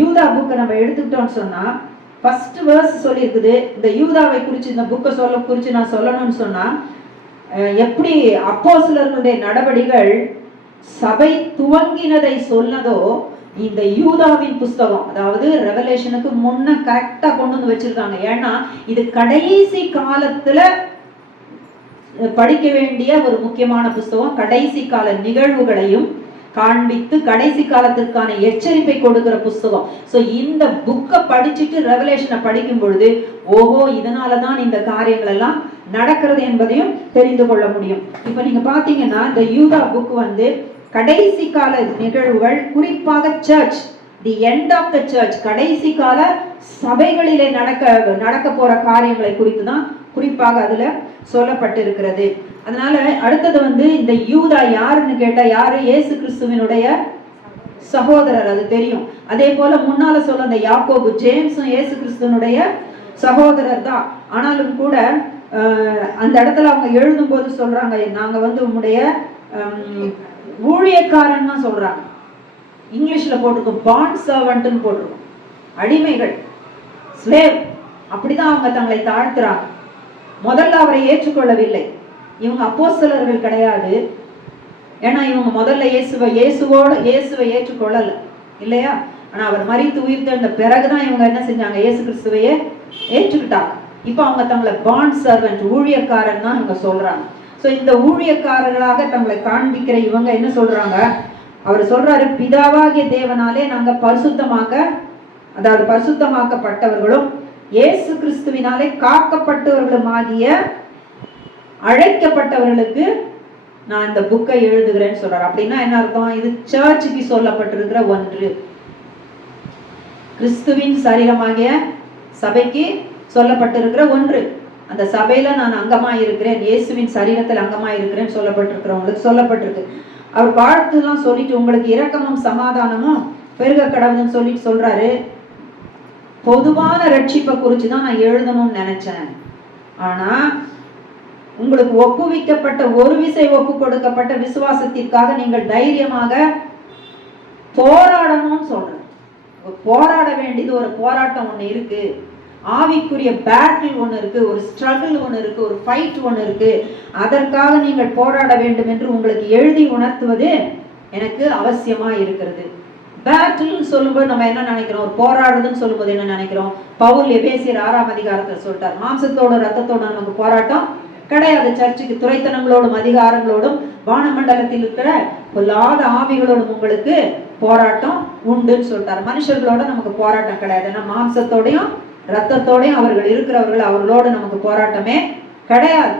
யூதா புக்கை நம்ம எடுத்துக்கிட்டோம்னு சொன்னா ஃபர்ஸ்ட் வேர்ஸ் சொல்லியிருக்குது. இந்த யூதாவை குறித்து இந்த புக்கை குறித்து நான் சொல்லணும்னு சொன்னா, எப்படி அப்போஸ்தலர்களுடைய நடவடிக்கைகள் சபை துவங்கினதை சொன்னதோ இந்த யூதாவின் புஸ்தகம், அதாவது ரெவலேஷனுக்கு முன்ன கரெக்டா கொண்டு வந்து வச்சிருக்காங்க. ஏன்னா இது கடைசி காலத்துல படிக்க வேண்டிய ஒரு முக்கியமான புஸ்தகம். கடைசி கால நிகழ்வுகளையும் காண்பித்து கடைசி காலத்திற்கான எச்சரிப்பை கொடுக்கிற புஸ்தகம். சோ இந்த புக்கை படிச்சுட்டு ரெவலேஷனை படிக்கும் பொழுது ஓஹோ இதனாலதான் இந்த காரியங்கள் எல்லாம் நடக்கிறது என்பதையும் தெரிந்து கொள்ள முடியும். இப்ப நீங்க பாத்தீங்கன்னா இந்த யூதா புக் வந்து கடைசி கால நிகழ்வுகள், குறிப்பாக church, the end of the church, கடைசி கால சபைகளிலே நடக்க போற காரியங்களை குறித்து தான் குறிப்பாக அதுல சொல்லப்பட்டிருக்கிறது. அதனால அடுத்தது வந்து இந்த யூதா யாருன்னு கேட்டா யாரு? இயேசு கிறிஸ்துவினுடைய சகோதரர், அது தெரியும். அதே போல முன்னால சொல்ல அந்த யாக்கோபு, ஜேம்ஸும் இயேசு கிறிஸ்துவனுடைய சகோதரர் தான். ஆனாலும் கூட அந்த இடத்துல அவங்க எழுதும் போது சொல்றாங்க, நாங்க வந்து உங்களுடைய ஊழியக்காரன் தான் சொல்றாங்க. இங்கிலீஷ்ல போட்டிருக்கோம் பாண்ட் சர்வன்ட்னு போட்டிருக்கோம், அடிமைகள், ஸ்லேவ், அப்படிதான் அவங்க தங்களை தாழ்த்துறாங்க. முதல்ல அவரை ஏற்றுக்கொள்ளவில்லை. இவங்க அப்போஸ்தலர்கள் கிடையாது. ஏன்னா இவங்க முதல்ல இயேசுவை ஏற்றுக்கொள்ளல இல்லையா? ஆனா அவர் மரித்து உயிர்த்தெழுந்த பிறகுதான் இவங்க என்ன செஞ்சாங்க? இயேசு கிறிஸ்துவையே ஏற்றுக்கிட்டாங்க. இப்ப அவங்க தங்களை பாண்ட் சர்வன்ட், ஊழியக்காரன் தான் இவங்க சொல்றாங்க. சோ இந்த ஊழியக்காரர்களாக தங்களை காண்பிக்கிற இவங்க என்ன சொல்றாங்க? அவர் சொல்றாரு, பிதாவாகிய தேவனாலே நாங்க பரிசுத்தமாக்கப்பட்டவர்களும் இயேசு கிறிஸ்துவினாலே காக்கப்பட்டவர்களுமாகிய அழைக்கப்பட்டவர்களுக்கு நான் இந்த புக்கை எழுதுகிறேன்னு சொல்றாரு. அப்படின்னா என்ன அர்த்தம்? இது சர்ச்சுக்கு சொல்லப்பட்டிருக்கிற ஒன்று, கிறிஸ்துவின் சரீரமாகிய சபைக்கு சொல்லப்பட்டிருக்கிற ஒன்று. அந்த சபையில நான் அங்கமா இருக்கிறேன், இயேசுவின் சரீரத்தில் அங்கமா இருக்கிறேன்னு சொல்லப்பட்டிருக்கிறவங்களுக்கு சொல்லப்பட்டிருக்கு. அவர் வாழ்த்துலாம் சொல்லிட்டு உங்களுக்கு இரக்கமும் சமாதானமும் பெருக கடவுள்னு சொல்லிட்டு சொல்றாரு. பொதுவான ரட்சிப்பை குறிச்சுதான் நான் எழுதணும்னு நினைச்சேன். ஆனா உங்களுக்கு ஒப்புவிக்கப்பட்ட ஒரு விசை ஒப்பு கொடுக்கப்பட்ட விசுவாசத்திற்காக நீங்கள் தைரியமாக போராடணும்னு சொல்றேன். போராட வேண்டியது ஒரு போராட்டம் ஒண்ணு இருக்கு, ஆவிக்குரிய பேட்டில் ஒண்ணு இருக்கு, ஒரு ஸ்ட்ரகிள் ஒண்ணு இருக்கு, ஒரு ஃபைட் ஒண்ணு இருக்கு. அதற்காக நீங்கள் போராட வேண்டும் என்று உங்களுக்கு எழுதி உணர்த்துவது எனக்கு அவசியமா இருக்கிறது. பேட்டில் சொல்லும்போது நம்ம என்ன நினைக்கிறோம்? ஒரு போராடுதுன்னு சொல்லும்போது என்ன நினைக்கிறோம்? பவுல் எபேசியர் 6ஆம் அதிகாரத்தில் சொல்லிட்டார், மாம்சத்தோட ரத்தத்தோட நமக்கு போராட்டம் கிடையாது. சர்ச்சுக்கு துரைத்தனங்களோடும் அதிகாரங்களோடும் வானமண்டலத்தில் இருக்கிற பொல்லாத ஆவிகளோடும் உங்களுக்கு போராட்டம் உண்டுன்னு சொல்லிட்டார். மனுஷர்களோட நமக்கு போராட்டம் கிடையாது. ஏன்னா மாம்சத்தோடையும் ரத்தத்தோடையும் அவர்கள் இருக்கிறவர்கள், அவர்களோடு நமக்கு போராட்டமே கிடையாது.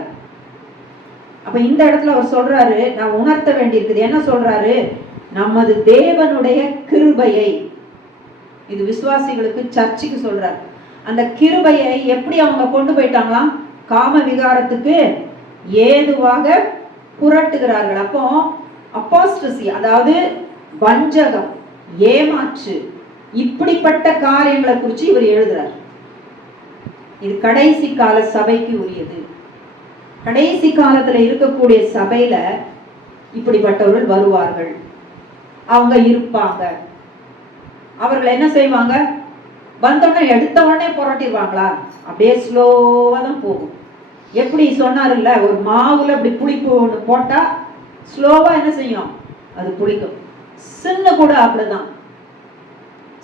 அப்ப இந்த இடத்துல அவர் சொல்றாரு, நான் உணர்த்த வேண்டியிருக்குது. என்ன சொல்றாரு? நமது தேவனுடைய கிருபையை, இது விசுவாசிகளுக்கு சர்ச்சுக்கு சொல்றாரு. அந்த கிருபையை எப்படி அவங்க கொண்டு போயிட்டாங்களாம்? காம விகாரத்துக்கு ஏதுவாக புரட்டுகிறார்கள். அப்போ அப்பாஸ்டசி, அதாவது வஞ்சகம், ஏமாற்று, இப்படிப்பட்ட காரியங்களை குறித்து இவர் எழுதுறார். இது கடைசி கால சபைக்கு உரியது. கடைசி காலத்துல இருக்கக்கூடிய சபையில இப்படிப்பட்டவர்கள் வருவார்கள், அவங்க இருப்பாங்க. அவர்கள் என்ன செய்வாங்க? வந்தோடனே எடுத்த உடனே புரட்டிடுவாங்களா? அப்படியே ஸ்லோவா தான் போகும். எப்படி சொன்னார்ல, ஒரு மாவுல அப்படி புளிப்பு ஒண்ணு போட்டா ஸ்லோவா என்ன செய்யும்? அது புளிக்கும். சின்ன கூட அப்படிதான்,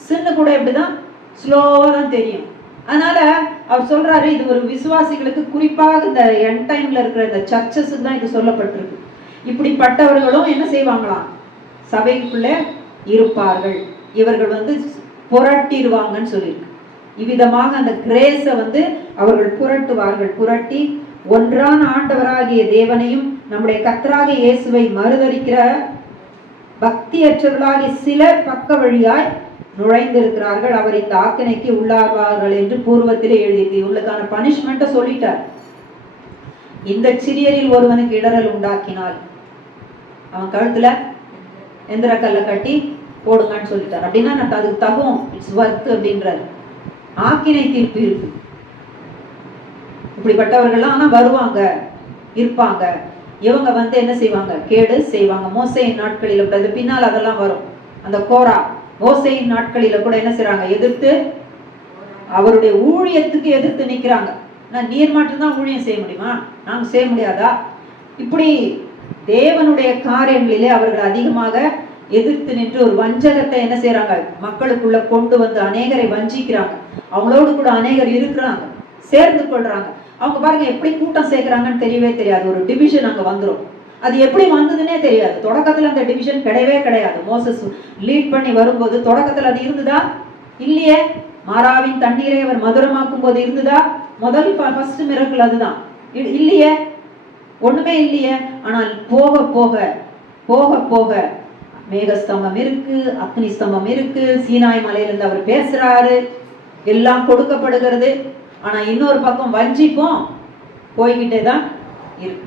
சின்ன கூட எப்படிதான் ஸ்லோவா தான் தெரியும். அதனால அவர் சொல்றாரு, இது ஒரு விசுவாசிகளுக்கு, குறிப்பாக இந்த எண்ட் டைம்ல இருக்கிற இந்த சர்ச்சஸ் தான் இது சொல்லப்பட்டிருக்கு. இப்படிப்பட்டவர்களும் என்ன செய்வாங்களாம்? சபைக்குள்ள இருப்பார்கள். இவர்கள் வந்து புரட்டிடுவாங்கன்னு சொல்லியிருக்கு. இவ்விதமாக அந்த கிரேஸை வந்து அவர்கள் புரட்டுவார்கள். புரட்டி ஒன்றான ஆண்டவராகிய தேவனையும் நம்முடைய கர்த்தராகிய இயேசுவை மறுதலிக்கிற பக்தியற்றவர்களாகிய சிலர் பக்க வழியாய் நுழைந்திருக்கிறார்கள். அவர் இந்த ஆக்கினைக்கு உள்ளாவார்கள் என்று பூர்வத்திலே எழுதியிருக்கு. இவங்களுக்கான பனிஷ்மெண்ட்டை சொல்லிட்டார். இந்த சிறியரில் ஒருவனுக்கு இடரல் உண்டாக்கினால் அவன் கழுத்துல எந்திர கல்லை கட்டி போடுங்கன்னு சொல்லிட்டார். அப்படின்னா அதுக்கு தகும், இட்ஸ் வர்த் அப்படின்றாரு. ஆக்கினை தீர்ப்பு இருக்கு. இப்படிப்பட்டவர்கள்லாம் ஆனா வருவாங்க, இருப்பாங்க. இவங்க வந்து என்ன செய்வாங்க? கேடு செய்வாங்க. மோசேயின் நாட்களில் பின்னால் அதெல்லாம் வரும். அந்த கோரா மோசேயின் நாட்களில கூட என்ன செய்றாங்க, எதிர்த்து அவருடைய ஊழியத்துக்கு எதிர்த்து நிக்கிறாங்க. நீர் மட்டும்தான் ஊழியம் செய்ய முடியுமா, நாங்க செய்ய முடியாதா? இப்படி தேவனுடைய காரியங்களிலே அவர்கள் அதிகமாக எதிர்த்து நின்று ஒரு வஞ்சகத்தை என்ன செய்யறாங்க, மக்களுக்குள்ள கொண்டு வந்து அநேகரை வஞ்சிக்கிறாங்க. அவங்களோடு கூட அநேகர் இருக்கிறாங்க, சேர்ந்து கொள்றாங்க. அவங்க பாருங்க எப்படி கூட்டம் சேர்க்கிறாங்கன்னு தெரியவே தெரியாது. ஒரு டிவிஷன் அங்க வந்துடும். அது எப்படி வந்ததுன்னே தெரியாது. தொடக்கத்துல அந்த டிவிஷன் கிடையவே கிடையாது. மோசஸ் லீட் பண்ணி வரும்போது தொடக்கத்துல அது இருந்ததா? இல்லையே. மாறாவின் தண்ணீரை அவர் மதுரமாக்கும் போது இருந்ததா? முதல் ஃபர்ஸ்ட் மிரக்கல் அதுதான். இல்லையே, ஒண்ணுமே இல்லையே. ஆனால் போக போக போக போக மேகஸ்தம்பம் இருக்கு, அக்னி ஸ்தம்பம் இருக்கு, சீனாய் மலையிலிருந்து அவர் பேசுறாரு, எல்லாம் கொடுக்கப்படுகிறது. ஆனா இன்னொரு பக்கம் வஞ்சிப்போம் போய்கிட்டே தான் இருக்கு.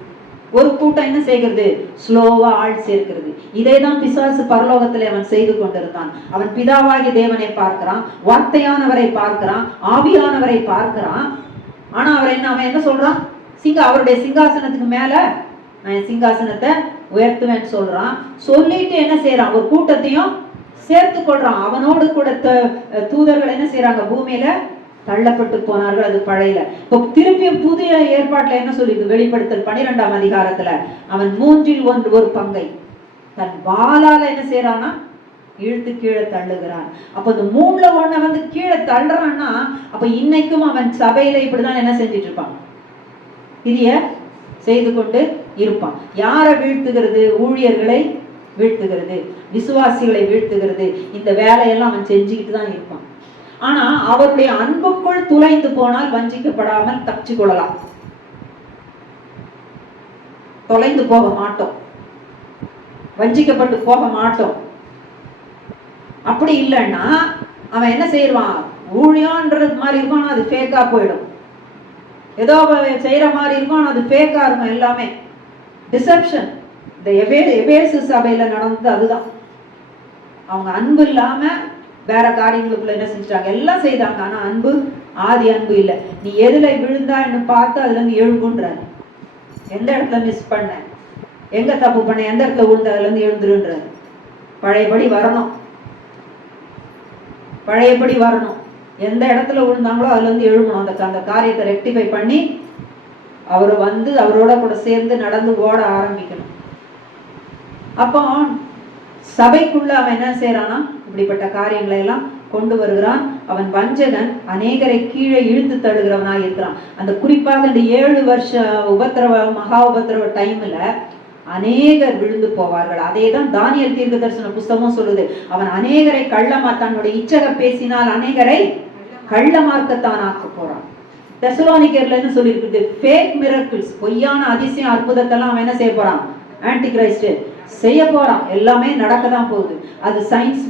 ஒரு கூட்டம் என்ன செய்கிறது, ஸ்லோவா ஆள் சேர்க்கிறது. இதைதான் பிசாசு பரலோகத்தில் அவன் செய்து கொண்டிருந்தான். அவன் பிதாவாகி தேவனை பார்க்கிறான், வார்த்தையானவரை பார்க்கிறான், ஆவியானவரை பார்க்கிறான். ஆனா அவன் என்ன சொல்றான், அவருடைய சிங்காசனத்துக்கு மேல நான் என் சிங்காசனத்தை உயர்த்துவேன்னு சொல்றான். சொல்லிட்டு என்ன செய்யறான், ஒரு கூட்டத்தையும் சேர்த்து கொள்றான். அவனோடு கூட தூதர்கள் என்ன செய்யறாங்க, பூமியில தள்ளப்பட்டு போனார்கள். அது பழையில. இப்போ திருப்பியும் புதிய ஏற்பாட்டுல என்ன சொல்லிருக்கு, வெளிப்படுத்தல் 12ஆம் அதிகாரத்துல அவன் 1/3 ஒரு பங்கை தன் வாளால என்ன செய்யறானா, இழுத்து கீழே தள்ளுகிறான். அப்ப இந்த 1/3 வந்து கீழே தள்ளுறான்னா, அப்ப இன்னைக்கும் அவன் சபையில இப்படிதான் என்ன செஞ்சிட்டு இருப்பான், கிரிய செய்து கொண்டு இருப்பான். யாரை வீழ்த்துகிறது, ஊழியர்களை வீழ்த்துகிறது, விசுவாசிகளை வீழ்த்துகிறது. இந்த வேலையெல்லாம் அவன் செஞ்சுக்கிட்டு தான் இருப்பான். ஆனா அவருடைய அன்புக்குள் துளைந்து போனால் வஞ்சிக்கப்படாமல் தப்பிச்சு கொள்ளலாம், தொலைந்து போக மாட்டோம், வஞ்சிக்கப்பட்டு போக மாட்டோம். அப்படி இல்லைன்னா அவன் என்ன செய்வான், ஊழியன்றது மாதிரி இருக்கும், அது ஃபேக்கா போயிடும். ஏதோ செய்யற மாதிரி இருக்கும், அது ஃபேக்கா இருக்கும். எல்லாமே டிசெப்ஷன். இந்த எபேசு சபையில நடந்தது அதுதான். அவங்க அன்பு இல்லாம வேற காரியங்களுக்குள்ள என்ன செஞ்சிட்டாங்க, எல்லாம் செய்தாங்க. ஆனா அன்பு, ஆதி அன்பு இல்லை. நீ எதுல விழுந்தான்னு பார்த்து அதுல இருந்து எழும்புன்றாரு. எந்த இடத்துல மிஸ் பண்ண, எங்க தப்பு பண்ண, எந்த இடத்துல விழுந்த அதுல இருந்து எழுந்துருன்றாரு. பழையபடி வரணும், பழையபடி வரணும். எந்த இடத்துல விழுந்தாங்களோ அதுல இருந்து எழுமணும். அந்த காரியத்தை ரெக்டிஃபை பண்ணி அவரு வந்து அவரோட கூட சேர்ந்து நடந்து ஓட ஆரம்பிக்கணும். அப்போ சபைக்குள்ள அவன் என்ன செய்யறானா, இப்படிப்பட்ட காரியங்களை எல்லாம் கொண்டு வருகிறான். அவன் வஞ்சகன், அநேகரை கீழே இழுத்து தள்ளுகிறவனாக இருக்கிறான். அந்த குறிப்பாக இந்த 7 வருஷ உபத்திரவ மகா உபத்திரவ டைம்ல அநேகர் விழுந்து போவார்கள். அதேதான் தானியேல் தீர்க்க தரிசன புஸ்தகம் சொல்லுது. அவன் அநேகரை கள்ளமா, தன்னுடைய இச்சக பேசினால் அநேகரை கள்ள மார்க்கத்தான் ஆக்க போறான். தெசலோனிக்கர்ல என்ன சொல்லியிருக்குது, ஃபேக் மிரக்கிள்ஸ், பொய்யான அதிசயம் அற்புதத்தெல்லாம் அவன் என்ன செய்ய போறான், ஆன்டி கிரைஸ்ட் செய்ய போறான். எல்லாமே நடக்கதான் போகுது. அது சயின்ஸ்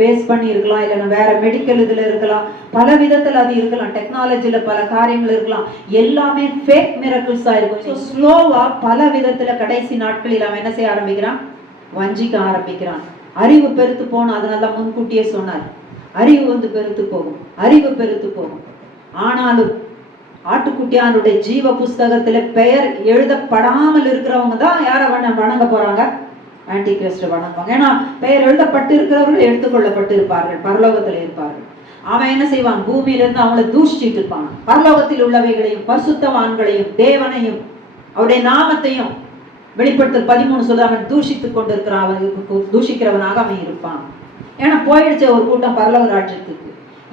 பேஸ் பண்ணி இருக்கலாம், இல்லைன்னா வேற மெடிக்கல் இதுல இருக்கலாம், பல விதத்துல அது இருக்கலாம், டெக்னாலஜில பல காரியங்கள் இருக்கலாம். எல்லாமே ஃபேக் மிரக்கிள்ஸா இருக்கும். ஸோ ஸ்லோவா பல விதத்துல கடைசி நாட்களில் அவன் என்ன செய்ய ஆரம்பிக்கிறான், வஞ்சிக்க ஆரம்பிக்கிறான். அறிவு பெருத்து போகணும். அதனாலதான் முன்கூட்டியே சொன்னார், அறிவு வந்து பெருத்து போகும், அறிவு பெருத்து போகும். ஆனாலும் ஆட்டுக்குட்டியானுடைய ஜீவ புஸ்தகத்துல பெயர் எழுதப்படாமல் இருக்கிறவங்க தான் யார வணங்க போறாங்க, ஆன்டி கிறிஸ்ட வணங்குவாங்க. ஏன்னா பெயர் எழுதப்பட்டு இருக்கிறவர்கள் எடுத்துக்கொள்ளப்பட்டு இருப்பார்கள், பரலோகத்துல இருப்பார்கள். அவன் என்ன செய்வான், பூமியிலிருந்து அவங்களை தூஷிச்சுட்டு இருப்பான். பரலோகத்தில் உள்ளவைகளையும் பரிசுத்தவான்களையும் தேவனையும் அவருடைய நாமத்தையும் வெளிப்படுத்தல் 13 சொல்ல அவன் தூஷித்துக் கொண்டிருக்கிறான். அவனுக்கு தூஷிக்கிறவனாக அவன் இருப்பான். ஏன்னா போயிடுச்ச ஒரு கூட்டம் பரலோக ராஜ்யத்துக்கு.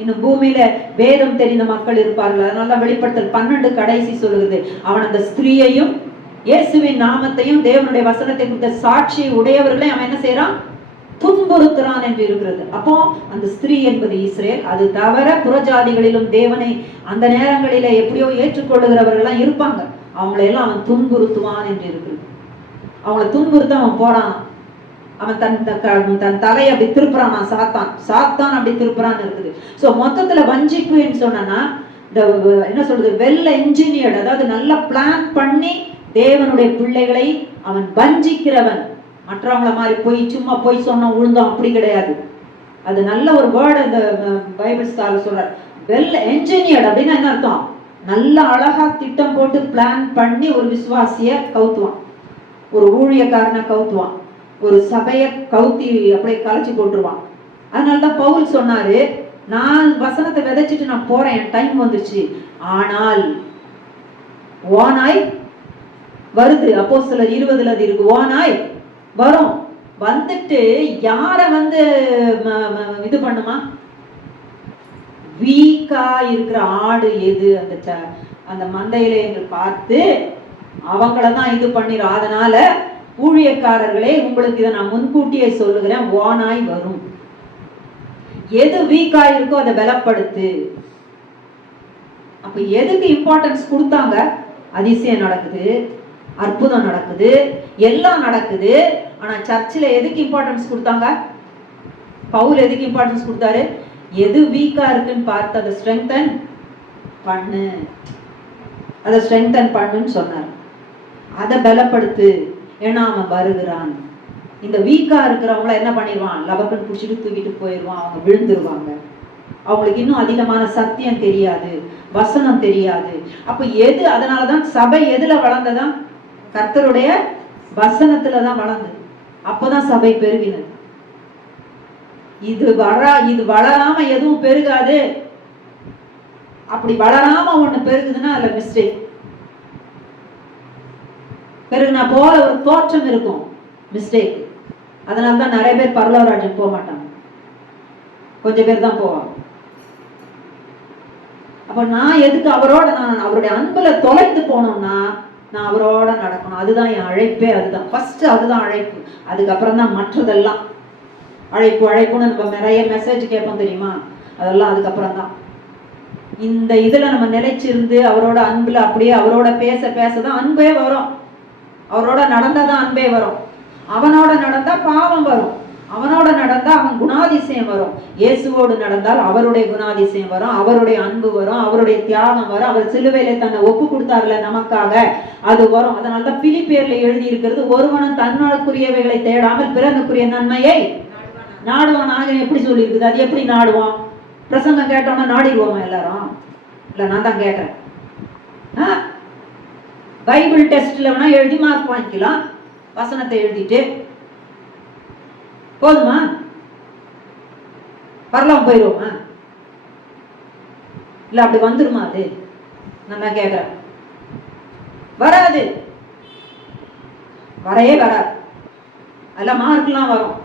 இன்னும் பூமியில வேதம் தெரிந்த மக்கள் இருப்பார்கள். அதனால வெளிப்படுத்தல் 12 கடைசி சொல்லுகிறது, அவன் அந்த ஸ்திரீயையும் இயேசுவின் நாமத்தையும் தேவனுடைய வசனத்தை குறித்த சாட்சி உடையவர்களை அவன் என்ன செய்யறான், துன்புறுத்துறான் என்று இருக்கிறது. அப்போ அந்த ஸ்திரீ என்பது இஸ்ரேல். அது தவிர புறஜாதிகளிலும் தேவனை அந்த நேரங்களில எப்படியோ ஏற்றுக்கொள்ளுகிறவர்கள் இருப்பாங்க. அவங்களையெல்லாம் அவன் துன்புறுத்துவான் என்று இருக்கிறது. அவங்களை துன்புறுத்த அவன் போறான். அவன் தன் தலையை அப்படி திருப்புறான். சாத்தான் அப்படி திருப்புறான்னு இருக்குது. சோ மொத்தத்துல வஞ்சிப்புன்னு சொன்னா என்ன சொல்றது, வெல் என்ஜினியர்ட், அதாவது நல்லா பிளான் பண்ணி தேவனுடைய பிள்ளைகளை அவன் வஞ்சிக்கிறவன். மற்றவங்கள மாதிரி போய் சும்மா போய் சொன்ன உழுந்தோம் அப்படி கிடையாது. அது நல்ல ஒரு வேர்டு அந்த பைபிள் ஸ்காலர் சொல்றார். வெல் என்ஜினியர்ட் அப்படின்னா என்ன அர்த்தம், நல்ல அழகா திட்டம் போட்டு பிளான் பண்ணி ஒரு விசுவாசிய கவுத்துவான், ஒரு ஊழியக்காரனை கவுத்துவான், ஒரு சபையை கவுத்தி அப்படியே கலைச்சு போட்டுருவான். அதனாலதான் பவுல் சொன்னாரு, நான் வசனத்தை விதைச்சிட்டு நான் போறேன், என் டைம் வந்துருச்சு. ஆனால் ஓனாய் வருது. அப்போஸ்தலர் 20 அது இருக்கு. ஓனாய் வரும், வந்துட்டு யார வந்து இது பண்ணுமா? வீக்கா இருக்கிற ஆடு எது அந்த மந்தையில என்று பார்த்து அவங்களதான் இது பண்ணிடும். அதனால ஊழியக்காரர்களே, உங்களுக்கு இதை நான் முன்கூட்டியே சொல்லுகிறேன், ஓனாய் வரும். எது வீக்கா இருக்கோ அதை பலப்படுத்து. அப்ப எதுக்கு இம்பார்ட்டன்ஸ் கொடுத்தாங்க? அதிசயம் நடக்குது, அற்புதம் நடக்குது, எல்லாம் நடக்குது. ஆனா சர்ச்சில் எதுக்கு இம்பார்ட்டன்ஸ் கொடுத்தாங்க? பவுல் எதுக்கு இம்பார்ட்டன்ஸ் கொடுத்தாரு? எது வீக்கா இருக்குன்னு பார்த்து அதை ஸ்ட்ரெங்தன் பண்ணு, அதை ஸ்ட்ரெங்தன் பண்ணுன்னு சொன்னார். அதை பலப்படுத்து, ஏன்னா அவன் வருகிறான். இந்த வீக்கா இருக்கிறவங்கள என்ன பண்ணிடுவான்? லபக்குன்னு பிடிச்சிட்டு தூக்கிட்டு போயிடுவான். அவங்க விழுந்துருவாங்க. அவங்களுக்கு இன்னும் அதிகமான சத்தியம் தெரியாது, வசனம் தெரியாது. அப்ப எது? அதனாலதான் சபை எதுல வளர்ந்ததா? கர்த்தருடைய வசனத்துலதான் வளர்ந்தது. அப்பதான் சபை பெருகினது. இது வளராம எதுவும் பெருகாது. அப்படி வளராம ஒண்ணு பெருகுதுன்னா அதுல மிஸ்டேக். பெருகுனா போல ஒரு தோற்றம் இருக்கும், மிஸ்டேக். அதனாலதான் நிறைய பேர் பரலோகராஜ்யம் போக மாட்டாங்க, கொஞ்சம் பேர் தான் போவாங்க. அப்ப நான் எதுக்கு அவரோட, நான் அவருடைய அன்புல தொலைத்து போனோம்னா நான் அவரோட நடக்கணும். அதுதான் என் அழைப்பே. அதுதான் ஃபர்ஸ்ட், அதுதான் அழைப்பு. அதுக்கப்புறம் தான் மற்றதெல்லாம். அழைப்புன்னு நம்ம நிறைய மெசேஜ் கேட்போம் தெரியுமா, அதெல்லாம் அதுக்கப்புறம் தான். இந்த இதுல நம்ம நிலைச்சிருந்து அவரோட அன்புல அப்படியே அவரோட பேச பேசதான் அன்பே வரும். அவரோட நடந்தாதான் அன்பே வரும். அவனோட நடந்தா பாவம் வரும். அவனோட நடந்தா அவன் குணாதிசயம் வரும். இயேசுவோடு நடந்தால் அவருடைய குணாதிசயம் வரும், அவருடைய அன்பு வரும், அவருடைய தியாகம் வரும். அவர் சிலுவையில தன்னை ஒப்பு கொடுத்தார்ல நமக்காக, அது வரும். அதனால்தான் பிலிப்பியர்ல எழுதி இருக்கிறது, ஒருவனும் தன்னுக்குரியவைகளை தேடாமல் பிறனுக்குரிய நன்மையை நாடுவான். எப்படி சொல்லி இருக்குது? அது எப்படி நாடுவான்? பிரசங்கம் கேட்டோம்னா நாடிடுவோமா எல்லாரும்? இல்ல, நான் தான் கேட்கிறேன். பைபிள் டெஸ்ட்ல வேணா எழுதி மார்க் வாங்கிக்கலாம், வசனத்தை எழுதிட்டு போதுமா? பரலாம் போயிடுவோமா? இல்ல அப்படி வந்துருமா? அது நான் கேட்கிறேன். வராது, வரையே வராது. அதெல்லாம் மார்க்லாம் வரும்.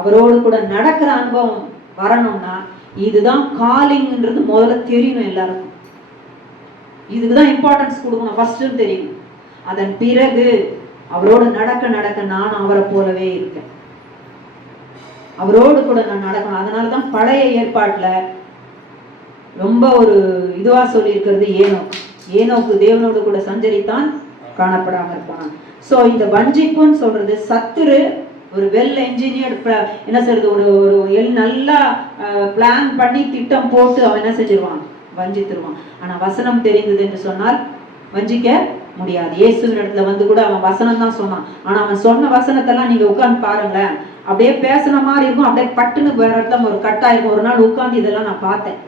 அவரோடு கூட நடக்கிற அனுபவம் வரணும்னா இதுதான் காலிங்ன்றது முதல்ல தெரியணும் எல்லாருக்கும். இதுக்குதான் இம்பார்ட்டன்ஸ் கொடுக்கணும் ஃபர்ஸ்ட் தெரியும். அதன் பிறகு அவரோடு நடக்க நடக்க நான் அவரை போலவே இருக்கேன், அவரோடு கூட நான் நடக்கணும். அதனாலதான் பழைய ஏற்பாட்டுல ரொம்ப ஒரு இதுவா சொல்லி இருக்கிறது ஏனோக்கு தேவனோடு கூட சஞ்சரித்தான், காணப்படாம இருப்பான். சோ இந்த வஞ்சிப்புன்னு சொல்றது சத்துரு ஒரு வெல் என்ஜினியர்டு என்ன சொல்றது, ஒரு நல்லா பிளான் பண்ணி திட்டம் போட்டு அவன் என்ன செஞ்சிருவான்? வஞ்சித்துருவான். ஆனா வசனம் தெரிந்தது என்று சொன்னால் வஞ்சிக்க முடியாது. இயேசுவின் இடத்துல வந்து கூட அவன் வசனம் தான் சொன்னான். ஆனா அவன் சொன்ன வசனத்தெல்லாம் நீங்க உட்கார்ந்து பாருங்களேன், அப்படியே பேசுன மாதிரி இருக்கும், அப்படியே பட்டுன்னு வேற இடத்துல ஒரு கட்டாயிருக்கும். ஒரு நாள் உட்கார்ந்து இதெல்லாம் நான் பார்த்தேன்.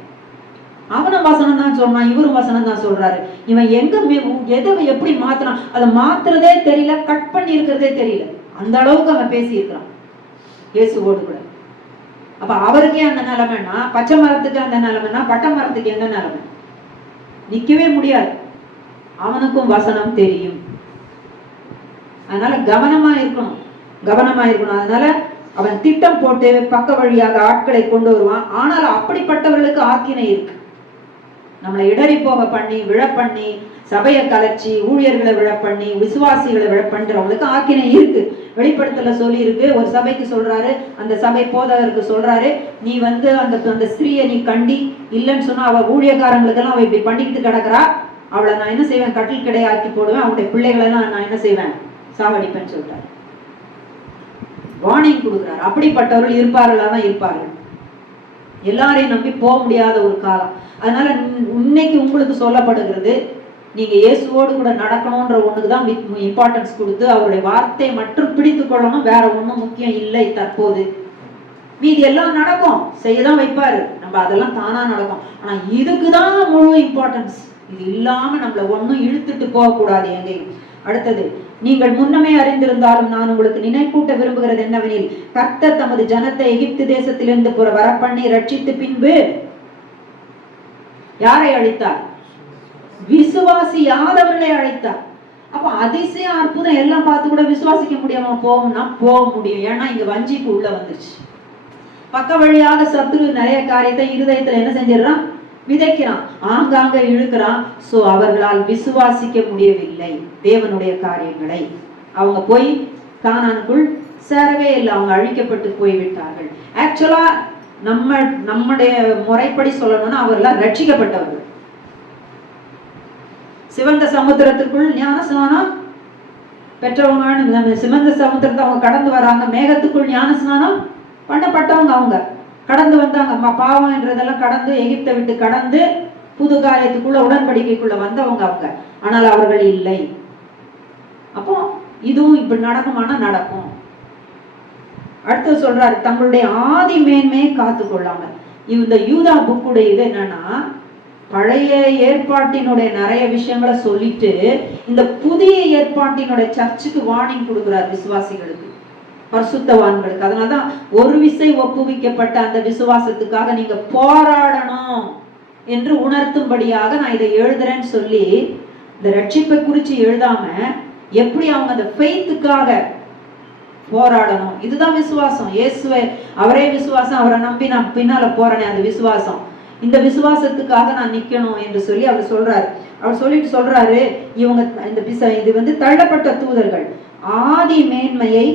அவனும் வசனம் தான் சொன்னான், இவரும் வசனம் தான் சொல்றாரு. இவன் எங்க எதை எப்படி மாத்தினான், அதை மாத்துறதே தெரியல, கட் பண்ணி இருக்கிறதே தெரியல. அந்த அளவுக்கு அவன் பேசி இருக்கிறான் இயேசுவோடு கூட. அப்ப அவருக்கே அந்த நிலைமைன்னா, பச்சை மரத்துக்கு அந்த நிலைமைன்னா, பட்டை மரத்துக்கு என்ன நிலைமை? நிக்கவே முடியாது. அவனுக்கும் வசனம் தெரியும். அதனால கவனமா இருக்கணும். அதனால அவன் திட்டம் போட்டு பக்க வழியாக ஆட்களை கொண்டு வருவான். ஆனால் அப்படிப்பட்டவர்களுக்கு ஆக்கினை இருக்கு. நம்மளை இடறி போக பண்ணி, விழ பண்ணி, சபையை கலைச்சி, ஊழியர்களை விழ பண்ணி, விசுவாசிகளை விழ பண்றவங்களுக்கு ஆக்கினை இருக்கு. வெளிப்படுத்தல சொல்லி இருக்கு. ஒரு சபைக்கு சொல்றாரு, அந்த சபை போதகருக்கு சொல்றாரு, நீ வந்து அந்த ஸ்திரீயை நீ கண்டி இல்லைன்னு சொன்னா, அவ ஊழியக்காரங்களுக்கெல்லாம் அவ இப்படி பண்ணிக்கிட்டு கிடக்குறா, அவளை நான் என்ன செய்வேன்? கட்டில் கிடையை ஆக்கி போடுவேன், அவனுடைய பிள்ளைகளை எல்லாம் நான் என்ன செய்வேன்? சாவடிப்பேன்னு சொல்லிட்டாரு. வார்னிங் கொடுக்குறாரு. அப்படிப்பட்டவர்கள் இருப்பார்கள். எல்லாரையும் நம்பி போக முடியாத ஒரு காலம். அதனால இன்னைக்கு உங்களுக்கு சொல்லப்படுகிறது, நீங்க இயேசுவோடு கூட நடக்கணும்ன்ற ஒண்ணுக்கு தான் இம்பார்ட்டன்ஸ் கொடுத்து அவருடைய வார்த்தையை மட்டும் பிடித்து கொள்ளணும். வேற ஒண்ணும் முக்கியம் இல்லை. தற்போது மீதி எல்லாம் நடக்கும், செய்யதான் வைப்பாரு, நம்ம அதெல்லாம் தானா நடக்கும். ஆனா இதுக்குதான் முழு இம்பார்ட்டன்ஸ். இது இல்லாம நம்மள ஒண்ணும் இழுத்துட்டு போக கூடாது எங்கேயும். அடுத்தது நீங்கள் முன்னமே அறிந்திருந்தாலும் நான் உங்களுக்கு நினைப்பூட்ட விரும்புகிறது என்னவெனில், கர்த்தர் தமது ஜனத்தை எகிப்து தேசத்திலிருந்து வரப்பண்ணி ரட்சித்து பின்பு யாரை அழைத்தார்? விசுவாசியாதவர்களை அழைத்தார். அப்ப அதிசய அற்புதம் எல்லாம் பார்த்து கூட விசுவாசிக்க முடியாம போகும்னா போக முடியும். ஏன்னா இங்க வஞ்சிப்பு உள்ள வந்துருச்சு. பக்க வழியாக சத்துரு நிறைய காரியத்தை இருதயத்துல என்ன செஞ்சிடறான்? விதைக்கிறான், ஆங்காங்க இழுக்கிறான். சோ அவர்களால் விசுவாசிக்க முடியவில்லை தேவனுடைய காரியங்களை. அவங்க போய் கானானுக்குள் சேரவே இல்லை, அவங்க அழிக்கப்பட்டு போய்விட்டார்கள். ஆக்சுவலா நம்முடைய முறைப்படி சொல்லணும்னா அவர்களால் ரட்சிக்கப்பட்டவர்கள். சிவந்த சமுத்திரத்திற்குள் ஞானஸ்நானம் பெற்றவங்க, சிவந்த சமுத்திரத்தை அவங்க கடந்து வராங்க. மேகத்துக்குள் ஞானஸ்நானம் பண்ணப்பட்டவங்க, அவங்க கடந்து வந்தாங்க. பாவம் என்றதெல்லாம் கடந்து எகிப்தை விட்டு கடந்து புது காரியத்துக்குள்ள உடன்படிக்கைக்குள்ள வந்தவங்க அவங்க. ஆனால் அவர்கள் இல்லை. அப்போ இதுவும் இப்படி நடக்குமானா நடக்கும். அடுத்து சொல்றாரு, தங்களுடைய ஆதி மேன்மையை காத்து கொள்ளாமல். இந்த யூதா புக்குடைய இது என்னன்னா, பழைய ஏற்பாட்டினுடைய நிறைய விஷயங்களை சொல்லிட்டு இந்த புதிய ஏற்பாட்டினுடைய சர்ச்சுக்கு வார்னிங் கொடுக்கிறார் விசுவாசிகளுக்கு, பரிசுத்தவான்களுக்கு. அதனாலதான் ஒரு விசை ஒப்புவிக்கப்பட்ட அந்த விசுவாசத்துக்காக நீங்க போராடணும் என்று உணர்த்தும்படியாக நான் இதை எழுதுறேன்னு சொல்லி, இந்த ரட்சிப்பை குறிச்சு எழுதாம எப்படி அவங்க அந்த ஃபெய்த்துக்காக போராடணும். இதுதான் விசுவாசம். இயேசுவை அவரே விசுவாசம், அவரை நம்பி நான் பின்னால போறேனே அந்த விசுவாசம், இந்த விசுவாசத்துக்காக நான் நிக்கணும் என்று சொல்லி அவர் சொல்றாரு. அவர் சொல்லிட்டு சொல்றாரு, இவங்க இது தள்ளப்பட்ட தூதர்கள் ஆதி மேன்மையை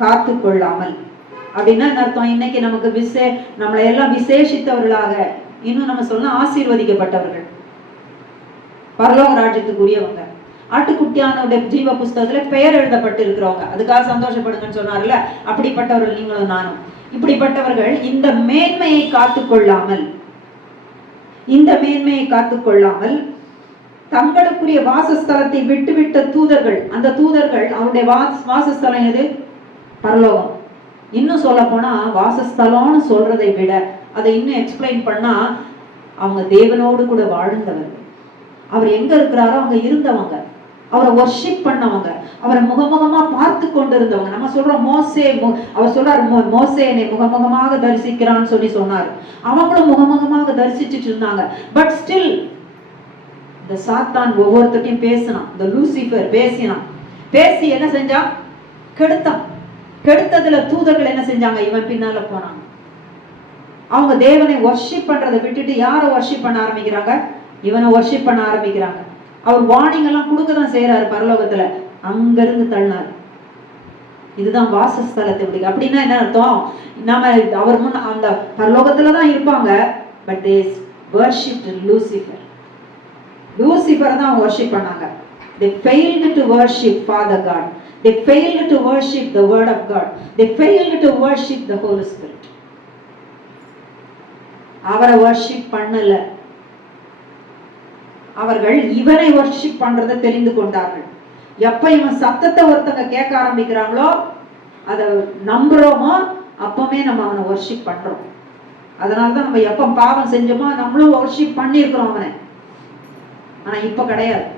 காத்து கொள்ளாமல். அப்படின்னா அர்த்தம், இன்னைக்கு நமக்கு நம்மளை எல்லாம் விசேஷித்தவர்களாக, இன்னும் நம்ம சொல்ல ஆசீர்வதிக்கப்பட்டவர்கள், பரலோக ராஜ்யத்துக்குரியவங்க, ஆட்டுக்குட்டியான ஜீவ புஸ்தகத்துல பெயர் எழுதப்பட்டு இருக்கிறவங்க, அதுக்காக சந்தோஷப்படுங்கன்னு சொன்னார்ல, அப்படிப்பட்டவர்கள் நீங்களும் நானும். இப்படிப்பட்டவர்கள் இந்த மேன்மையை காத்துக்கொள்ளாமல், இந்த மேன்மையை காத்துக்கொள்ளாமல் தங்களுக்குரிய வாசஸ்தலத்தை விட்டுவிட்ட தூதர்கள், அந்த தூதர்கள் அவருடைய வாசஸ்தலம் எது? பரலோகம். இன்னும் சொல்ல போனா வாசஸ்தலம்னு சொல்றதை விட அதை இன்னும் எக்ஸ்பிளைன் பண்ணா அவங்க தேவனோடு கூட வாழ்ந்தவர்கள். அவர் எங்க இருக்கிறாரோ அங்க இருந்தவங்க, அவரை வர்ஷிப் பண்ணவங்க, அவரை முகமுகமா பார்த்து கொண்டிருந்தவங்க. நம்ம சொல்றோம் மோசே, அவர் சொல்றாரு மோசே என்னை முகமுகமாக தரிசிக்கிறான்னு சொல்லி சொன்னாரு. அவங்களும் முகமுகமாக தரிசிச்சுட்டு இருந்தாங்க. பட் ஸ்டில் இந்த சாத்தான் ஒவ்வொருத்தையும் பேசினான். இந்த லூசிபர் பேசினான். பேசி என்ன செஞ்சா? கெடுத்தான். கெடுத்ததுல தூதர்கள் என்ன செஞ்சாங்க? இவன் பின்னால போனாங்க. அவங்க தேவனை வர்ஷிப் பண்றதை விட்டுட்டு யாரை வர்ஷிப் பண்ண ஆரம்பிக்கிறாங்க? இவனை வர்ஷிப் பண்ண ஆரம்பிக்கிறாங்க. அவர் வார்னிங் எல்லாம் கொடுக்கதான் செய்யறாரு பரலோகத்துல, அங்கிருந்து தள்ளினார். இதுதான் வாசஸ்தலத்தை விடுங்க. அப்படின்னா என்ன அர்த்தம்? நாம அவர் முன் அந்த பரலோகத்துலதான் இருப்பாங்க, but they worshipped Lucifer. Lucifer தான் வர்ஷிப் பண்ணாங்க. They failed to worship Father God. They failed to worship the word of God. They failed to worship the Holy Spirit. அவரை வர்ஷிப் பண்ணல. அவர்கள் இவனை வர்ஷிப் பண்றதை தெரிந்து கொண்டார்கள். எப்ப இவன் சத்தத்தை ஒருத்தங்க கேட்க ஆரம்பிக்கிறாங்களோ, அதை நம்புறோமோ, அப்பவே நம்ம அவனை வர்ஷிப் பண்றோம். அதனாலதான் நம்ம எப்ப பாவம் செஞ்சோமோ நம்மளும் வர்ஷிப் பண்ணிருக்கிறோம் அவனை. ஆனா இப்ப கிடையாது,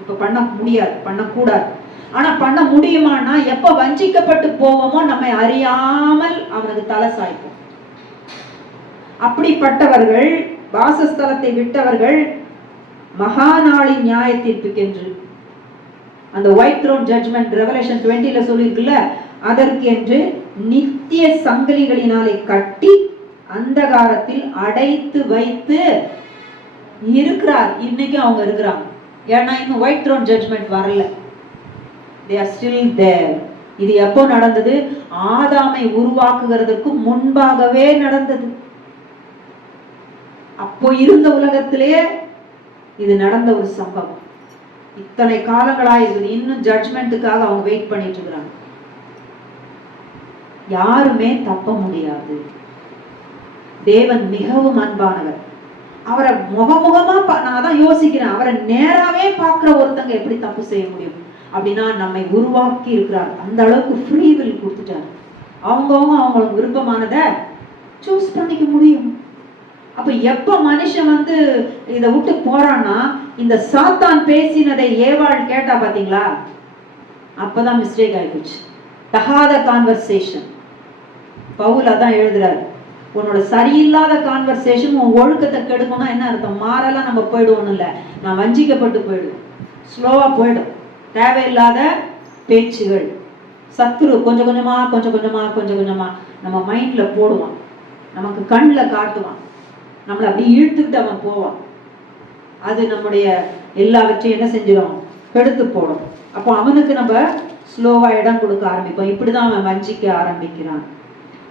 இப்ப பண்ண முடியாது, பண்ணக்கூடாது. ஆனா பண்ண முடியுமானா எப்ப வஞ்சிக்கப்பட்டு போவோமோ நம்மை அறியாமல் அவனுக்கு தலை சாய்ப்போம். அப்படிப்பட்டவர்கள், வாசஸ்தலத்தை விட்டவர்கள், மகாநாளின் நியாய தீர்ப்புக்கென்று, அந்த ஒயிட் த்ரோன் ஜட்ஜ்மெண்ட் ரெவலேஷன் 20ல சொல்லிருக்குல்ல, அதற்கென்று நித்திய சங்கிலிகளினாலே கட்டி அந்தகாரத்தில் அடைத்து வைத்து இருக்கிறார். இன்னைக்கு அவங்க இருக்கிறாங்க. ஏன்னா இன்னும் ஒயிட் த்ரோன் ஜட்ஜ்மெண்ட் வரல. they are still there. இது எப்போ நடந்தது? ஆதாமை உருவாக்குகிறதுக்கு முன்பாகவே நடந்தது. அப்போ இருந்த உலகத்திலேயே இது நடந்த ஒரு சம்பவம். இத்தனை காலங்களாக இருக்குது. இன்னும் ஜட்ஜ்மெண்ட்டுக்காக அவங்க வெயிட் பண்ணிட்டு இருக்கிறாங்க. யாருமே தப்ப முடியாது. தேவன் மிகவும் அன்பானவர். அவரை முகமுகமா நான் அதான் யோசிக்கிறேன், அவரை நேராவே பார்க்கிற ஒருத்தங்க எப்படி தப்பு செய்ய முடியும்? அப்படின்னா நம்மை உருவாக்கி இருக்கிறார். அந்த அளவுக்கு ஃப்ரீ வில் கொடுத்துட்டார். அவங்களுக்கு விருப்பமானதை சூஸ் பண்ணிக்க முடியும். அப்ப எப்ப மனுஷன் இதை விட்டு போறான்னா, இந்த சாத்தான் பேசினதை ஏவாள் கேட்டா பாத்தீங்களா? அப்பதான் மிஸ்டேக் ஆயிடுச்சு. தகாத கான்வர்சேஷன். பவுல் அதான் எழுதுறாரு, உன்னோட சரியில்லாத கான்வர்சேஷன் உன் ஒழுக்கத்தை கெடுக்கணும்னா என்ன அர்த்தம்? மாறலாம் நம்ம போயிடுவோம் இல்லை, நான் வஞ்சிக்கப்பட்டு போயிடுவோம், ஸ்லோவா போயிடும். தேவையில்லாத பேச்சுகள் சத்துரு கொஞ்சம் கொஞ்சமா நம்ம மைண்ட்ல போடுவான், நமக்கு கண்ணில் காட்டுவான், நம்மளை அப்படி இழுத்துக்கிட்டு அவன் போவான். அது நம்முடைய எல்லாவற்றையும் என்ன செஞ்சிடும்? கெடுத்து போடும். அப்போ அவனுக்கு நம்ம ஸ்லோவா இடம் கொடுக்க ஆரம்பிப்போம். இப்படிதான் அவன் வஞ்சிக்க ஆரம்பிக்கிறான்.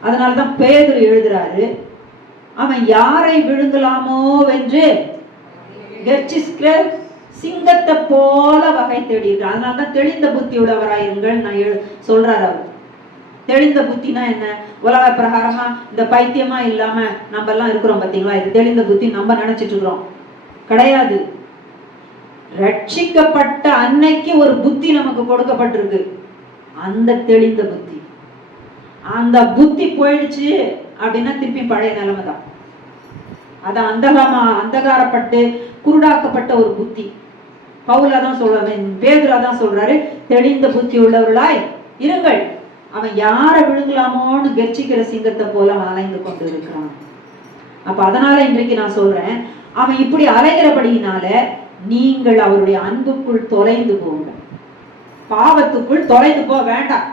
அதனாலதான் பேதுரு எழுதுறாரு, அவன் யாரை விழுங்கலாமோ வென்று கர்ஜிக்கிற சிங்கத்தை போல வகை தேடியிருக்கான். அதனாலதான் தெளிந்த புத்தி உள்ளவராயிருங்கள் நான் சொல்றாரு அவர். தெளிந்த புத்தினா என்ன? உலக பிரகாரமா இந்த பைத்தியமா இல்லாம நம்ம எல்லாம் இருக்கிறோம் பாத்தீங்களா, இது தெளிந்த புத்தி நம்ம நினைச்சிட்டு இருக்கிறோம். கிடையாது. ரட்சிக்கப்பட்ட அன்னைக்கு ஒரு புத்தி நமக்கு கொடுக்கப்பட்டிருக்கு, அந்த தெளிந்த புத்தி. அந்த புத்தி போயிடுச்சு அப்படின்னா திருப்பி பழைய நிலைமை தான். அது அந்தகாரப்பட்டு குருடாக்கப்பட்ட ஒரு புத்தி. பவுலாதான் சொல்றேன், பேதுராதான் சொல்றாரு, தெளிந்த புத்தி உள்ளவர்களாய் இருங்கள். அவன் யாரை விழுங்கலாமோன்னு கர்ஜிக்கிற சிங்கத்தை போல அவன் அலைந்து கொண்டு இருக்கிறான். அப்ப அதனால இன்றைக்கு நான் சொல்றேன், அவன் இப்படி அலைகிறபடியினால நீங்கள் அவருடைய அன்புக்குள் தொலைந்து போங்க. பாவத்துக்குள் தொலைந்து போக வேண்டாம்.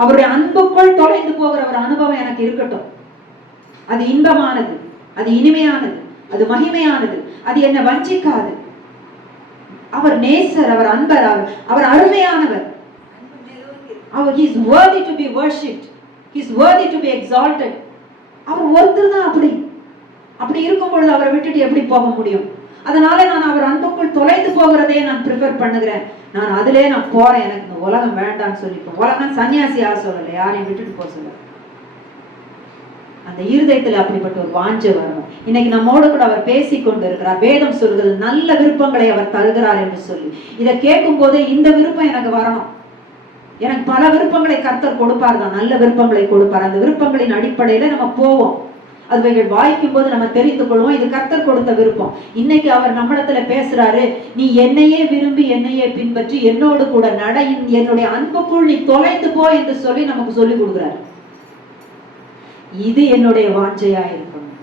அவருடைய அன்புக்குள் தொலைந்து போகிற ஒரு அனுபவம் எனக்கு இருக்கட்டும். அது இன்பமானது, அது இனிமையானது, அது மகிமையானது, அது என்ன வஞ்சிக்காது. அவர் நேசர், அவர் அன்பர், அவர் அருமையானவர். He is worthy to be worshipped. He is worthy to be exalted. அவர் ஒருத்தர் தான் அப்படி இருக்கும் பொழுது அவரை விட்டுட்டு எப்படி போக முடியும்? அதனால நான் அவர் அன்புக்குள் தொலைந்து போகிறதே நான் ப்ரிஃபர் பண்ணுகிறேன். நான் அதிலே நான் போறேன், எனக்கு இந்த உலகம் வேண்டாம்னு சொல்லிப்போம். உலகம் சன்னியாசி யார் சொல்லலை, யாரையும் விட்டுட்டு போக சொல்ல. அந்த இருதயத்துல அப்படிப்பட்ட ஒரு வாஞ்சை வரணும். இன்னைக்கு நம்மோடு கூட அவர் பேசி கொண்டு இருக்கிறார். வேதம் சொல்கிறது நல்ல விருப்பங்களை அவர் தருகிறார் என்று சொல்லி இதை கேட்கும் போதே இந்த விருப்பம் எனக்கு வரணும். எனக்கு பல விருப்பங்களை கர்த்தர் கொடுப்பார் தான், நல்ல விருப்பங்களை கொடுப்பார். அந்த விருப்பங்களின் அடிப்படையில நம்ம போவோம். அதுவைகள் வாய்க்கும் போது நம்ம தெரிந்து கொள்வோம், இது கர்த்தர் கொடுத்த விருப்பம். இன்னைக்கு அவர் நம்மிடத்துல பேசுறாரு, நீ என்னையே விரும்பி என்னையே பின்பற்றி என்னோடு கூட நட, என்னுடைய அன்புக்குள் நீ தொலைந்து போ என்று சொல்லி நமக்கு சொல்லி கொடுக்குறாரு. இது என்னுடைய வாஞ்சையா இருக்கணும்.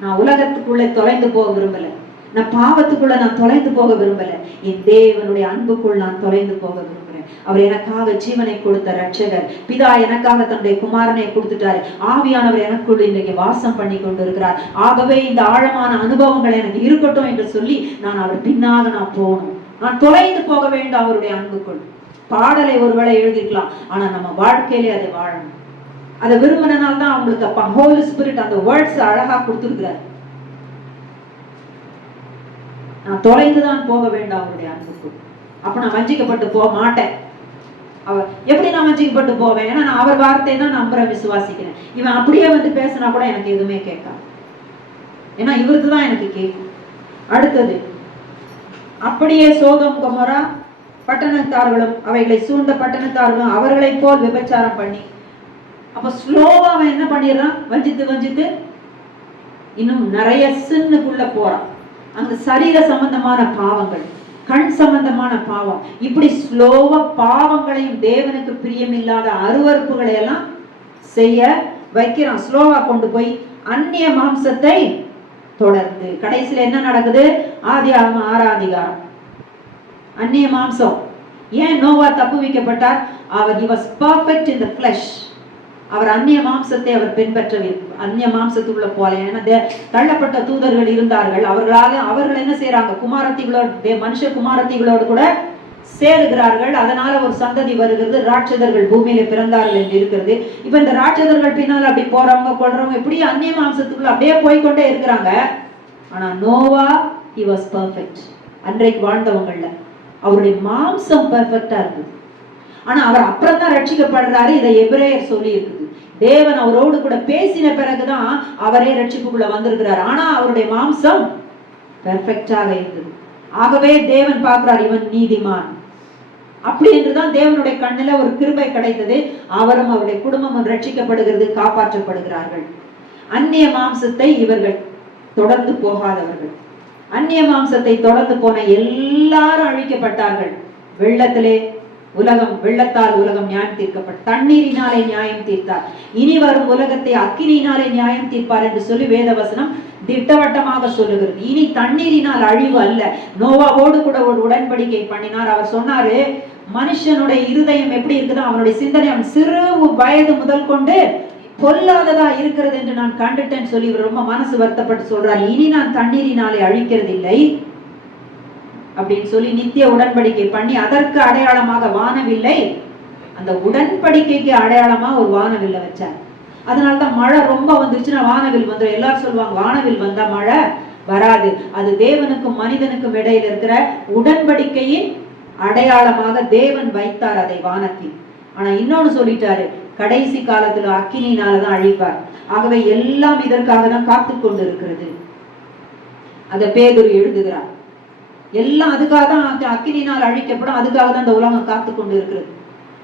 நான் உலகத்துக்குள்ளே தொலைந்து போக விரும்பல, நான் பாவத்துக்குள்ள நான் தொலைந்து போக விரும்பல, என் தேவனுடைய அன்புக்குள் நான் தொலைந்து போக விரும்புகிறேன். அவர் எனக்காக ஜீவனை கொடுத்த ரட்சகர். பிதா எனக்காக தன்னுடைய குமாரனை கொடுத்துட்டாரு. ஆவியானவர் எனக்குள் இன்றைக்கு வாசம் பண்ணி கொண்டு இருக்கிறார். ஆகவே இந்த ஆழமான அனுபவங்கள் எனக்கு இருக்கட்டும் என்று சொல்லி நான் அவர் பின்னாக நான் போகணும். நான் தொலைந்து போக வேண்டும் அவருடைய அன்புக்குள். பாடலை ஒருவேளை எழுதிக்கலாம், ஆனா நம்ம வாழ்க்கையிலே அதை வாழணும். அதை விரும்பினால்தான் அவங்களுக்கு அப்ப ஹோலி ஸ்பிரிட் அந்த வேர்ட்ஸ் அழகா கொடுத்துருக்கிறார். நான் தொலைந்துதான் போக வேண்டாம் அவருடைய அன்புக்குள். அப்ப நான் வஞ்சிக்கப்பட்டு போக மாட்டேன். அவர் எப்படி நான் வஞ்சிக்கப்பட்டு போவேன்? ஏன்னா நான் அவர் வார்த்தை தான் நம்புற விசுவாசிக்கிறேன். இவன் அப்படியே வந்து பேசினா கூட எனக்கு எதுவுமே கேட்காது, ஏன்னா இவருக்கு தான் எனக்கு கேட்கும். அடுத்தது, அப்படியே சோதோம் கொமோரா பட்டணத்தார்களும் அவைகளை சூழ்ந்த பட்டணத்தார்களும் அவர்களை போல் விபச்சாரம் பண்ணி, அப்ப ஸ்லோவா அவன் என்ன பண்ணிடுறான்? வஞ்சித்து இன்னும் நிறைய சின்னுக்குள்ள போறான். அந்த சரீர சம்பந்தமான பாவங்கள், கண் சம்பந்தமான பாவம், இப்படி ஸ்லோவா பாவங்களையும் தேவனுக்கு பிரியமில்லாத அருவருப்புகளை எல்லாம் செய்ய வைக்கிறான். ஸ்லோவா கொண்டு போய் அந்நிய மாம்சத்தை தொடர்ந்து கடைசியில என்ன நடக்குது? ஆதியாகமம் 6ஆம் அதிகாரம். அந்நிய மாம்சம். ஏன் நோவா தப்பு வைக்கப்பட்டார்? அவர் he was perfect in the flesh. அவர் அந்நிய மாம்சத்தை அவர் பின்பற்றவில்லை. அந்நிய மாம்சத்துக்குள்ள போல, ஏன்னா தள்ளப்பட்ட தூதர்கள் இருந்தார்கள். அவர்கள் என்ன செய்யறாங்க? குமாரத்திகளோடு, மனுஷ குமாரத்திகளோடு கூட சேருகிறார்கள். அதனால ஒரு சந்ததி வருகிறது. ராட்சதர்கள் பூமியில பிறந்தார்கள் என்று இருக்கிறது. இப்ப இந்த ராட்சதர்கள் பின்னால் அப்படி போறவங்க கொள்றவங்க இப்படி அந்நிய மாம்சத்துக்குள்ள அப்படியே போய்கொண்டே இருக்கிறாங்க. ஆனா நோவா he was perfect. அன்றைக்கு வாழ்ந்தவங்கள்ல அவருடைய மாம்சம் பெர்ஃபெக்டா இருக்குது. ஆனா அவர் அப்புறம் தான் ரட்சிக்கப்படுறாரு. இதை எபிரேயர் சொல்லி இருக்குது. தேவன் அவரோடு கூட பேசின பிறகுதான் அவரே ரட்சிப்புக்குள்ள வந்திருக்கிறார். ஆனா அவருடைய மாம்சம் பெர்ஃபெக்டாக இருந்தது. ஆகவே தேவன் பார்க்கிறார், இவன் நீதிமான். அப்படி என்றுதான் தேவனுடைய கண்ணில ஒரு கிருபை கிடைத்தது. அவரும் அவருடைய குடும்பமும் ரட்சிக்கப்படுகிறது, காப்பாற்றப்படுகிறார்கள். அந்நிய மாம்சத்தை இவர்கள் தொடர்ந்து போகாதவர்கள். அந்நிய மாம்சத்தை தொடர்ந்து போன எல்லாரும் அழிக்கப்பட்டார்கள். வெள்ளத்திலே வெள்ளத்தால் உலகம் நியாயம் தீர்க்கப்பட்ட, தண்ணீரினாலே நியாயம் தீர்த்தார். இனி வரும் உலகத்தை அக்கினியினாலே நியாயம் தீர்ப்பார் என்று சொல்லி வேதவசனம் திட்டவட்டமாக சொல்லுகிறது. இனி தண்ணீரினால் அழிவு அல்ல. நோவாவோடு கூட ஒரு உடன்படிக்கை பண்ணினார். அவர் சொன்னாரு, மனுஷனுடைய இருதயம் எப்படி இருக்குதோ அவனுடைய சிந்தனை அவன் சிறு வயது முதல் கொண்டு பொல்லாததா இருக்கிறது என்று நான் கண்டுட்டேன்னு சொல்லி இவர் ரொம்ப மனசு வருத்தப்பட்டு சொல்றாரு. இனி நான் தண்ணீரினாலே அழிக்கிறது இல்லை அப்படின்னு சொல்லி நித்திய உடன்படிக்கை பண்ணி அதற்கு அடையாளமாக வானவில்லை, அந்த உடன்படிக்கைக்கு அடையாளமா ஒரு வானவில்லை வச்சார். அதனால்தான் மழை ரொம்ப வந்துருச்சுன்னா வானவில் வந்துடும். எல்லாரும் சொல்லுவாங்க வானவில் வந்தா மழை வராது. அது தேவனுக்கும் மனிதனுக்கும் இடையில இருக்கிற உடன்படிக்கையின் அடையாளமாக தேவன் வைத்தார் அதை வானத்தில். ஆனா இன்னொன்னு சொல்லிட்டாரு, கடைசி காலத்துல அக்கினியினாலதான் அழிப்பார். ஆகவே எல்லாம் இதற்காக தான் காத்து கொண்டு இருக்கிறது. அத பேதுரு எழுதுகிறார். எல்லாம் அதுக்காக தான் அக்கினியினால் அழிக்கப்படும். அதுக்காக தான் இந்த உலகம் காத்து கொண்டு இருக்கிறது.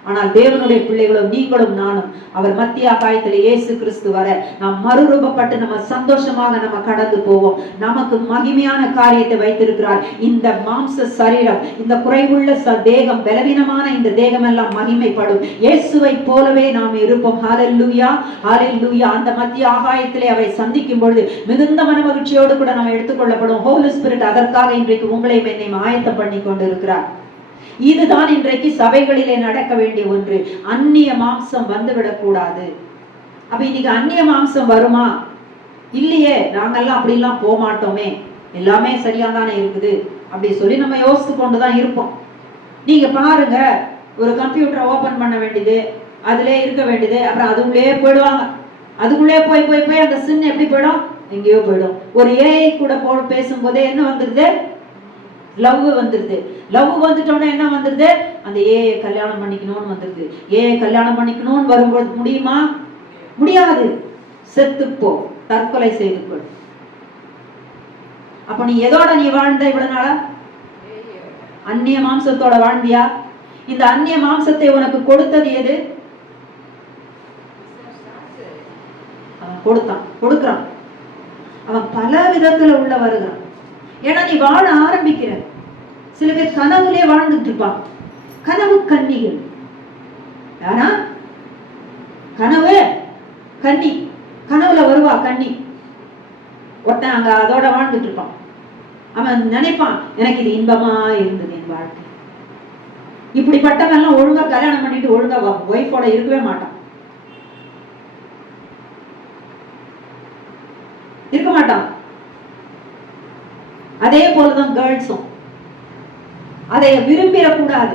ஆனால் தேவனுடைய பிள்ளைகளும் நீங்களும் நானும் அவர் மத்திய ஆகாயத்தில் இயேசு கிறிஸ்து வர நாம் மறுரூபப்பட்டு நம்ம சந்தோஷமாக நம்ம கடந்து போவோம். நமக்கு மகிமையான காரியத்தை வைத்திருக்கிறார். இந்த மாம்ச சரீரம், இந்த குறைவுள்ள தேகம், பலவீனமான இந்த தேகம் எல்லாம் மகிமைப்படும். இயேசுவை போலவே நாம் இருப்போம். ஹல்லேலூயா, ஹல்லேலூயா. அந்த மத்திய ஆகாயத்திலே அவரை சந்திக்கும் பொழுது மிகுந்த மனமகிழ்ச்சியோடு கூட நாம் எடுத்துக்கொள்ளப்படும். ஹோலி ஸ்பிரிட் அதற்காக இன்றைக்கு உங்களையும் என்னையும் ஆயத்தம் பண்ணி கொண்டிருக்கிறார். இதுதான் இன்றைக்கு சபைகளிலே நடக்க வேண்டிய ஒன்று. அந்நிய மாம்சம் வந்துவிடக் கூடாது. அப்ப இன்னைக்கு அந்நிய மாம்சம் வருமா? இல்லையே, நாங்கெல்லாம் அப்படி எல்லாம் போக மாட்டோமே, எல்லாமே சரியா தானே இருக்குது அப்படி சொல்லி நம்ம யோசித்து கொண்டுதான் இருப்போம். நீங்க பாருங்க, ஒரு கம்ப்யூட்டரை ஓபன் பண்ண வேண்டியது, அதுல இருக்க வேண்டியது, அப்புறம் அதுக்குள்ளே போயிடுவாங்க. அதுக்குள்ளே போய் போய் போய் அந்த சின்ன எப்படி போயிடும், எங்கேயோ போயிடும். ஒரு ஏஐ கூட பேசும்போதே என்ன வந்துருது, லவ் வந்துருது. லவ் வந்துட்டோன்னா என்ன வந்துருது, அந்த ஏஐ கல்யாணம் பண்ணிக்கணும்னு வந்துருது. ஏஐ கல்யாணம் பண்ணிக்கணும்னு வரும்போது முடியுமா? முடியாது. செத்துப்போ, தற்கொலை செய்து கொள். அப்ப நீ எதோட நீ வாழ்ந்த இவ்வளவு நாளா? அந்நிய மாம்சத்தோட வாழ்ந்தியா? இந்த அந்நிய மாம்சத்தை உனக்கு கொடுத்தது எது? அவன் கொடுக்கிறான். அவன் பல விதத்துல உள்ள வருகிறான். ஏன்னா நீ வாழ ஆரம்பிக்கிற. சில பேர் கனவுலே வாழ்ந்துட்டு இருப்பான். கனவு கன்னிகள். ஆனா கனவு கன்னி, கனவுல வருவா கன்னி. ஒருத்தன் அங்க அதோட வாழ்ந்துட்டு இருப்பான். அவன் நினைப்பான், எனக்கு இது இன்பமா இருந்தது என் வாழ்க்கை. இப்படிப்பட்டவன் எல்லாம் ஒழுங்கா கல்யாணம் பண்ணிட்டு ஒழுங்கா ஒய்ஃபோட இருக்கவே மாட்டான். இருக்க மாட்டான். அதே போலதான் கேர்ள்ஸும் அதை விரும்பிடக்கூடாது.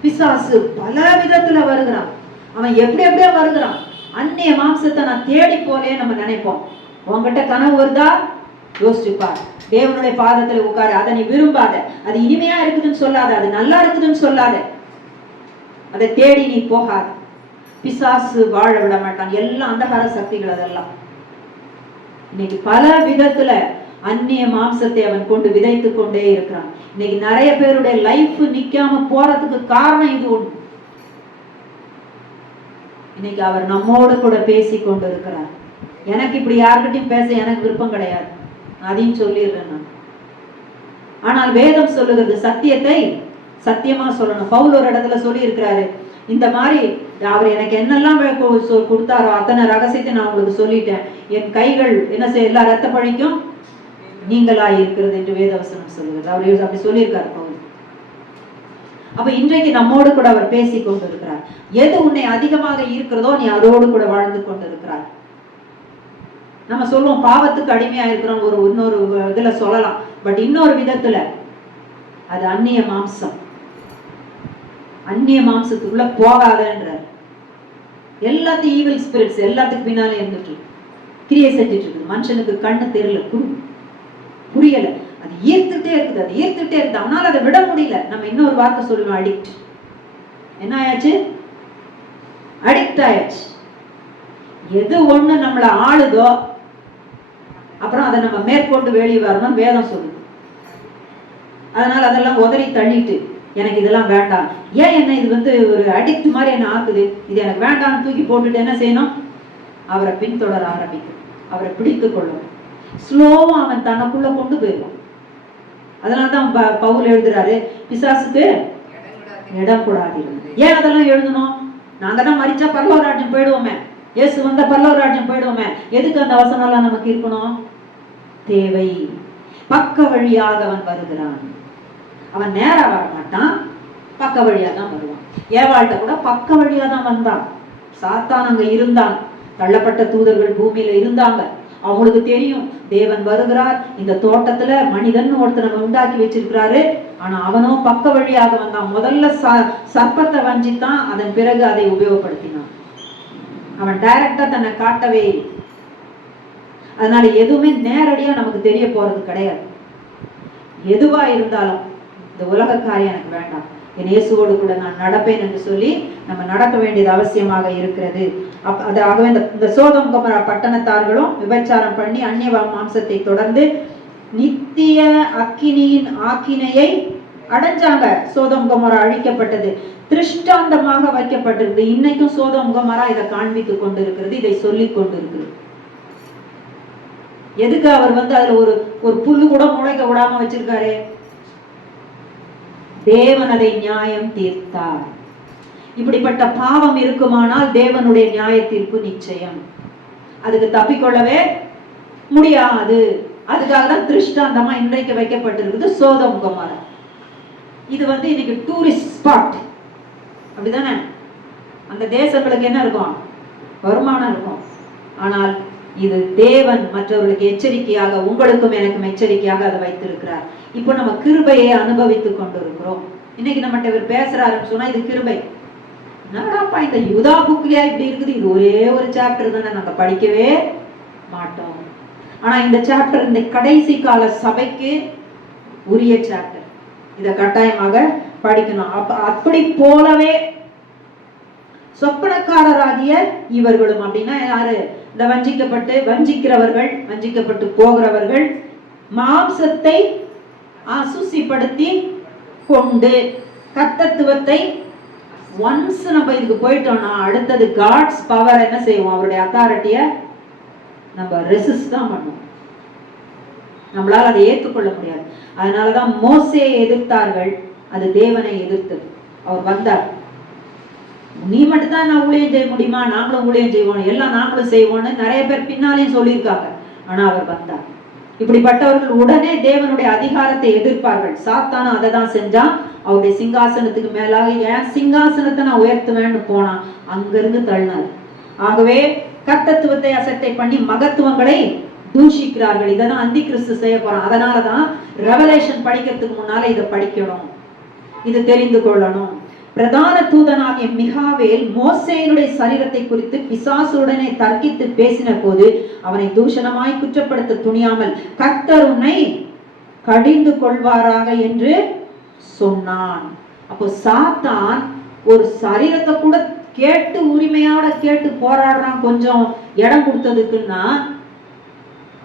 பிசாசு பல விதத்துல வருகிறான். அவன் எப்படி எப்படியா வருகிறான். அந்நிய மாம்சத்தை நான் தேடி போலே நம்ம நினைப்போம். உங்ககிட்ட கனவு வருதா, யோசிச்சுப்பார். தேவனுடைய பாதத்துல உட்காரு. அதை நீ விரும்பாத. அது இனிமையா இருக்குதுன்னு சொல்லாத, அது நல்லா இருக்குதுன்னு சொல்லாத. அதை தேடி நீ போகாத. பிசாசு வாழ விட மாட்டான். எல்லாம் அந்தகார சக்திகள். அதெல்லாம் இன்னைக்கு பல விதத்துல அந்நிய மாம்சத்தை அவன் கொண்டு விதைத்து கொண்டே இருக்கிறான். இன்னைக்கு நிறைய பேருடைய லைஃப் நிக்காம போறதுக்கு காரணம் இது ஒண்ணு. இன்னைக்கு அவர் நம்மோடு கூட பேசி கொண்டு இருக்கிறார். எனக்கு இப்படி யாருக்கிட்டையும் பேச எனக்கு விருப்பம் கிடையாது, அதையும் சொல்லிடுறேன் நான். ஆனால் வேதம் சொல்லுகிறது சத்தியத்தை சத்தியமா சொல்லணும். பவுல் ஒரு இடத்துல சொல்லி இருக்கிறாரு, இந்த மாதிரி அவர் எனக்கு என்னெல்லாம் கொடுத்தாரோ அத்தனை ரகசியத்தை நான் உங்களுக்கு சொல்லிட்டேன். என் கைகள் என்ன செய்ய எல்லா ரத்த பழிக்கும் நீங்களாய் இருக்கிறது என்று வேதவசனம் சொல்லுகிறது. அவர் அப்படி சொல்லியிருக்காரு பவுல். அப்ப இன்றைக்கு நம்மோடு கூட அவர் பேசி கொண்டு இருக்கிறார். எது உன்னை அதிகமாக இருக்கிறதோ நீ அதோடு கூட வாழ்ந்து கொண்டு இருக்கிறார். நம்ம சொல்லுவோம் பாவத்துக்கு அடிமையா இருக்கிறோம், இன்னொரு இதுல சொல்லலாம். பட் இன்னொரு விதத்துல அது அந்நிய மாம்சம். அந்நிய மாம்சத்துக்குள்ள போகாதன்ற எல்லாத்தையும் ஈவில் ஸ்பிரிட்ஸ் எல்லாத்துக்கு பின்னாலே இருந்துட்டு கிரியை செஞ்சுட்டு இருக்குது. மனுஷனுக்கு கண்ணு தெரியல, புரியல, அது ஈர்த்துட்டே இருக்குது, அது ஈர்த்துட்டே இருக்குது. அவனால அதை விட முடியல. நம்ம இன்னொரு வார்த்தை சொல்லுவோம், அடிக்ட். என்ன ஆயாச்சு? அடிக்ட் ஆயாச்சு. எது ஒண்ணு நம்மள ஆளுதோ அப்புறம் அதை நம்ம மேற்கொண்டு வெளியே வரணும் வேதம் சொல்லுது. அதனால அதெல்லாம் உதறி தள்ளிட்டு எனக்கு இதெல்லாம் வேண்டாம். ஏன் என்ன இது ஒரு அடிக்ட் மாதிரி என்ன ஆக்குது, இது எனக்கு வேண்டாம்னு தூக்கி போட்டுட்டு என்ன செய்யணும்? அவரை பின்தொடர ஆரம்பிக்கும், அவரை பிடித்து கொள்ளணும். ஸ்லோவா அவன் தனக்குள்ள கொண்டு போயிடுவான். அதனாலதான் பவுல் எழுதுறாரு, பிசாசுக்கு இடம் கூடாது. ஏன் அதெல்லாம் எழுதணும்? நாங்க தான் மரிச்சா பரலோக ராஜ்யம் போயிடுவோமே, இயேசு வந்த பரலோக ராஜ்யம் போயிடுவோமே, எதுக்கு அந்த வசனம் எல்லாம் நமக்கு இருக்கணும்? தேவை. பக்க வழியாக அவன் வருகிறான். அவன் நேரா வர மாட்டான், பக்க வழியா தான் வருவான். ஏவாள்கிட்ட கூட பக்க வழியா தான் வந்தான். சாத்தான் அங்க இருந்தான், தள்ளப்பட்ட தூதர்கள் பூமியில இருந்தாங்க. அவங்களுக்கு தெரியும் தேவன் வருகிறார், இந்த தோட்டத்துல மனிதன் ஒருத்தனை உண்டாக்கி வச்சிருக்கிறாரு. ஆனா அவனோ பக்க வழியாக வந்தான். முதல்ல சர்ப்பத்தை வஞ்சித்தான், அதன் பிறகு அதை உபயோகப்படுத்தினான். அவன் டைரக்டா தன்னை காட்டவே இல்லை. அதனால எதுவுமே நேரடியா நமக்கு தெரிய போறது கிடையாது. எதுவா இருந்தாலும் இந்த உலக காரியம் எனக்கு வேண்டாம், என் இயேசுவோடு கூட நான் நடப்பேன் என்று சொல்லி நம்ம நடக்க வேண்டியது அவசியமாக இருக்கிறது. அதாகவே இந்த சோதோம் கொமோரா பட்டணத்தார்களும் விபச்சாரம் பண்ணி அந்நிய மாம்சத்தை தொடர்ந்து நித்திய அக்கினியின் ஆக்கினையை அடைஞ்சாங்க. சோதோம் கொமோரா அழிக்கப்பட்டது, திருஷ்டாந்தமாக வைக்கப்பட்டிருக்கு. இன்னைக்கும் சோதோம் கொமோரா இதை காண்பித்துக் கொண்டிருக்கிறது, இதை சொல்லிக் கொண்டிருக்கிறது. எதுக்கு அவர் அதுல ஒரு புல்லு கூட முளைக்க விடாம வச்சிருக்காரு? தேவன் அதை நியாயம் தீர்த்தார். இப்படிப்பட்ட பாவம் இருக்குமானால் தேவனுடைய நியாய தீர்ப்பு நிச்சயம். அதுக்கு தப்பிக்கொள்ளவே முடியாது. அதுக்காக தான் திருஷ்டாந்தமா இன்றைக்கு வைக்கப்பட்டிருக்குது சோதோம் கொமோரா. இது இன்னைக்கு டூரிஸ்ட் ஸ்பாட், அப்படிதானே? அந்த தேசங்களுக்கு என்ன இருக்கும்? வருமானம் இருக்கும். ஆனால் இது தேவன் மற்றவர்களுக்கு எச்சரிக்கையாக, உங்களுக்கும் எனக்கும் எச்சரிக்கையாக அதை வைத்திருக்கிறார். இப்போ நம்ம கிருபையை அனுபவித்துக் கொண்டிருக்கிறோம். இன்னைக்கு நம்மகிட்ட இவர் பேசுறாருன்னு சொன்னா இது கிருபை. என்னடாப்பா இந்த யூதா புக்லயா இப்படி இருக்குது, இது ஒரே ஒரு சாப்டர் தானே, நாங்க படிக்கவே மாட்டோம். ஆனா இந்த சாப்டர் இந்த கடைசி கால சபைக்கு உரிய சாப்டர், இதை கட்டாயமாக படிக்கணும். அப்படி போலவே சொப்பனக்காரராகிய இவர்களும், அப்படின்னா யாரு? இந்த வஞ்சிக்கிறவர்கள், வஞ்சிக்கப்பட்டு போகிறவர்கள், மாம்சத்தை அசுசிப்படுத்தி கொண்டு கர்த்தத்துவத்தை ஒன்ஸ் நம்ம இதுக்கு போயிட்டோம்னா அடுத்தது காட்ஸ் பவர் என்ன செய்வோம்? அவருடைய அத்தாரிட்டிய நம்ம ரெசிஸ்ட் தான் பண்ணுவோம். நம்மளால அதை ஏற்றுக்கொள்ள முடியாது. அதனாலதான் மோசேயை எதிர்த்தார்கள், அது தேவனை எதிர்த்தது. அவர் வந்தார், நீ மட்டும் தான் நான் ஊழியம் செய்ய முடியுமா, நாங்களும் ஊழியம் செய்வோம், எல்லாம் நாங்களும் செய்வோம்னு நிறைய பேர் பின்னாலேயும் சொல்லியிருக்காங்க. ஆனா அவர் வந்தார். இப்படிப்பட்டவர்கள் உடனே தேவனுடைய அதிகாரத்தை எதிர்ப்பார்கள். சாத்தானும் அதை தான் செஞ்சான். அவருடைய சிங்காசனத்துக்கு மேலாக ஏன் சிங்காசனத்தை நான் உயர்த்துவேன்னு போனான், அங்கிருந்து தள்ளினார். ஆகவே கர்த்தத்துவத்தை அசட்டை பண்ணி மகத்துவங்களை தூஷிக்கிறார்கள். இதான் அந்தி கிறிஸ்து செய்ய போறான். அதனாலதான் ரெவலேஷன் படிக்கிறதுக்கு முன்னால இதை படிக்கணும், இது தெரிந்து கொள்ளணும். பிரதான தூதனாகிய மிகாவேல் மோசேயினுடைய சரீரத்தை குறித்து பிசாசுடனே தர்க்கித்து பேசின போது அவனை தூஷணமாய் குற்றப்படுத்த துணியாமல் கர்த்தர் உன்னை கடிந்து கொள்வாராக என்று சொன்னான். அப்போ சாத்தான் ஒரு சரீரத்தை கூட கேட்டு உரிமையோட கேட்டு போராடுறான், கொஞ்சம் இடம் கொடுத்ததுக்குன்னா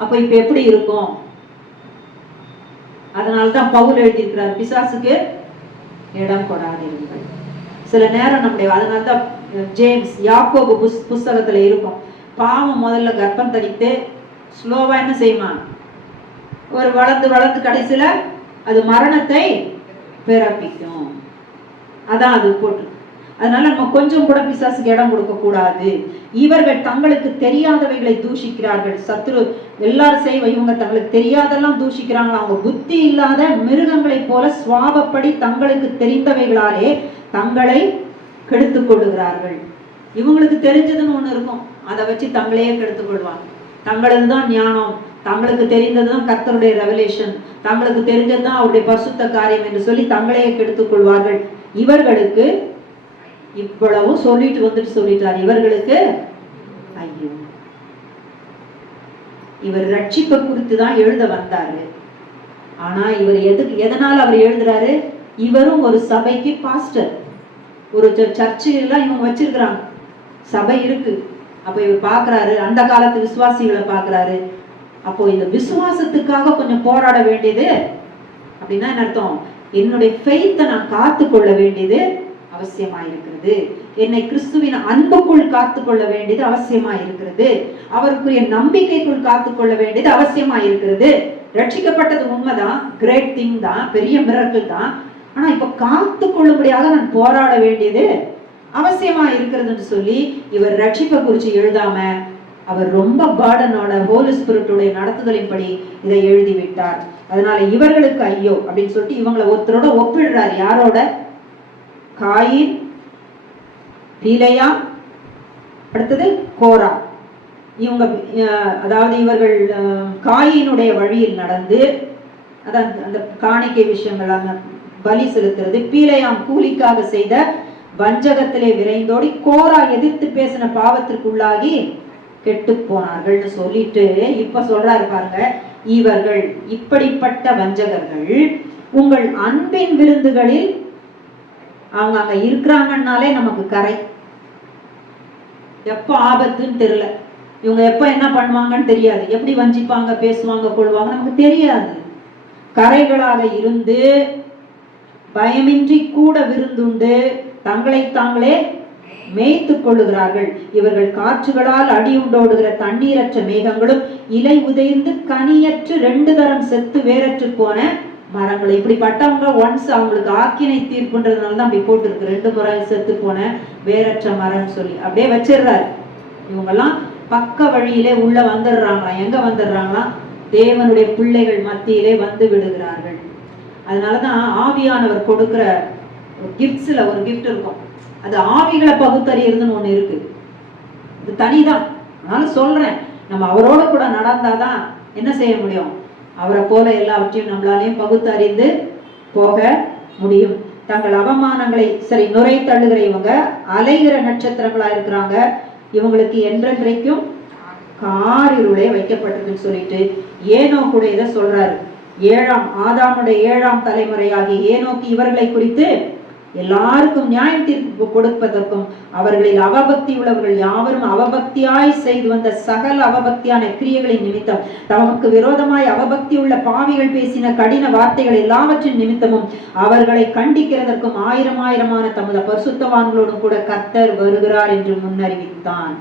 அப்ப இப்ப எப்படி இருக்கும்? அதனால்தான் பவுல் எழுதியிருக்கிறார், பிசாசுக்கு இடம் கொடாதீர்கள். சில நேரம் நம்முடைய, அதனால்தான் ஜேம்ஸ் யாக்கோபு புஸ்தகத்துல இருக்கும், பாவம் முதல்ல கர்ப்பம் தரித்து ஸ்லோவா என்ன செய்யுமா, ஒரு வளர்ந்து வளர்ந்து கடைசியில அது மரணத்தை பிறப்பிக்கும். அதான் அது போட்டு. அதனால நம்ம கொஞ்சம் கூட பிசாசுக்கு இடம் கொடுக்க கூடாது. இவர்கள் தங்களுக்கு தெரியாதவைகளை தூஷிக்கிறார்கள். சத்துரு எல்லாரும் செய்வ, இவங்க தங்களுக்கு தெரியாதெல்லாம் தூஷிக்கிறாங்களா? அவங்க புத்தி இல்லாத மிருகங்களை போல சுவாபப்படி தங்களுக்கு தெரிந்தவைகளாலே தங்களை கெடுத்துக் கொள்ளுகிறார்கள். இவங்களுக்கு தெரிஞ்சதுன்னு ஒண்ணு இருக்கும், அதை வச்சு தங்களையே கெடுத்துக் கொள்வாங்க. தங்களதுதான் ஞானம், தங்களுக்கு தெரிந்ததுதான் கர்த்தருடைய ரெவலேஷன், தங்களுக்கு தெரிஞ்சதுதான் அவருடைய பரிசுத்த காரியம் என்று சொல்லி தங்களையே கெடுத்துக் கொள்வார்கள். இவர்களுக்கு இவ்வளவு சொல்லிட்டார், இவர்களுக்கு ஐயோ. இவர் ரட்சிப்பை குறித்து தான் எழுத வந்தாரு. ஆனா இவர் எதனால அவர் எழுதுறாரு? இவரும் ஒரு சபைக்கு பாஸ்டர், ஒரு சர்ச்சில் இவங்க வச்சிருக்கிறாங்க, சபை இருக்கு. அப்ப இவர் பாக்குறாரு, அந்த காலத்து விசுவாசிகளை பாக்குறாரு. அப்போ இந்த விசுவாசத்துக்காக கொஞ்சம் போராட வேண்டியது அப்படின்னா என்ன அர்த்தம்? என்னுடைய ஃபெய்த்தை நான் காத்து கொள்ள வேண்டியது அவசியமாயிருக்கிறது. என்னை கிறிஸ்துவின் அன்புக்குள் காத்துக்கொள்ள வேண்டியது அவசியமாயிருக்கிறது. அவருக்குரிய நம்பிக்கைக்குள் காத்துக்கொள்ள வேண்டியது அவசியமாயிருக்கிறது. ரட்சிக்கப்பட்டது உண்மைதான், கிரேட் திங் தான், பெரிய மிரக்கல் தான். ஆனா இப்ப காத்து கொள்ளும்படியாக நான் போராட வேண்டியது அவசியமா இருக்கிறதுன்னு சொல்லி இவர் ரட்சிப்பை குறிச்சு எழுதாம அவர் ரொம்ப பேர்டனோட ஹோலி ஸ்பிரிட்டுடைய நடத்துதலின்படி இதை எழுதி விட்டார். அதனால இவர்களுக்கு ஐயோ அப்படின்னு சொல்லிட்டு இவங்களை ஒருத்தரோட ஒப்பிடுறார். யாரோட? காயின், பீலையா, அடுத்தது கோரா. இவங்க அதாவது இவர்கள் காயினுடைய வழியில் நடந்து அதான் அந்த காணிக்கை விஷயங்கள் பலி செலுத்துறது, பீலையாம் கூலிக்காக செய்த வஞ்சகத்திலே விரைந்தோடி கோரா எதிர்த்து பேசின பாவத்திற்குள்ளாகி கெட்டு போனார்கள் சொல்லிட்டு இப்ப சொல்றாரு பாருங்க, இவர்கள் இப்படிப்பட்ட வஞ்சகர்கள் உங்கள் அன்பின் விருந்துகளில் அவங்க அங்க இருக்கிறாங்கன்னாலே நமக்கு கரை. எப்ப ஆபத்துன்னு தெரியல, இவங்க எப்ப என்ன பண்ணுவாங்கன்னு தெரியாது, எப்படி வஞ்சிப்பாங்க, பேசுவாங்க, கொள்வாங்க நமக்கு தெரியாது. கரைகளாக இருந்து பயமின்றி கூட விருந்துண்டு தங்களை தாங்களே மேய்த்துக் கொள்ளுகிறார்கள். இவர்கள் காற்றுகளால் அடியுண்டோடுகிற தண்ணீரற்ற மேகங்களும் இலை உதைந்து கனியற்று 2 தரம் செத்து வேறற்று போன மரங்கள். இப்படிப்பட்டவங்க ஒன்ஸ் அவங்களுக்கு ஆக்கினை தீர்ப்புன்றதுனால தான் அப்படி போட்டுருக்கு, 2 முறை செத்து போன வேறற்ற மரம் சொல்லி அப்படியே வச்சிடுறாரு. இவங்கெல்லாம் பக்க வழியிலே உள்ள வந்துடுறாங்களா? எங்க வந்துடுறாங்களா? தேவனுடைய பிள்ளைகள் மத்தியிலே வந்து விடுகிறார்கள். அதனாலதான் ஆவியானவர் கொடுக்கிற கிஃப்ட்ஸ்ல ஒரு கிஃப்ட் இருக்கும், அது ஆவிகளை பகுத்தறியறதுன்னு ஒண்ணு இருக்கு. இது தனிதான். அதனால சொல்றேன், நம்ம அவரோட கூட நடந்தாதான் என்ன செய்ய முடியும், அவரை போல எல்லாவற்றையும் நம்மளாலையும் பகுத்தறிந்து போக முடியும். தங்கள் அவமானங்களை சரி நுரை தள்ளுகிற இவங்க அலைகிற நட்சத்திரங்களா இருக்கிறாங்க. இவங்களுக்கு என்றென்றைக்கும் காரிருளே வைக்கப்பட்டிருக்குன்னு சொல்லிட்டு ஏனோ கூட இதை சொல்றாரு. ஆதாமுடைய 7ஆம் தலைமுறையாகிய ஏனோக்கு இவர்களை குறித்து எல்லாருக்கும் நியாயம் தீர்ப்பு கொடுப்பதற்கும் அவர்களில் அவபக்தி உள்ளவர்கள் யாவரும் அவபக்தியாய் செய்து வந்த சகல அவபக்தியான கிரியைகளின் நிமித்தம் தமக்கு விரோதமாய் அவபக்தி உள்ள பாவிகள் பேசின கடின வார்த்தைகள் எல்லாவற்றின் நிமித்தமும் அவர்களை கண்டிக்கிறதற்கும் 1000 தமது பரிசுத்தவான்களோடும் கூட கர்த்தர் வருகிறார் என்று முன்னறிவித்தான்.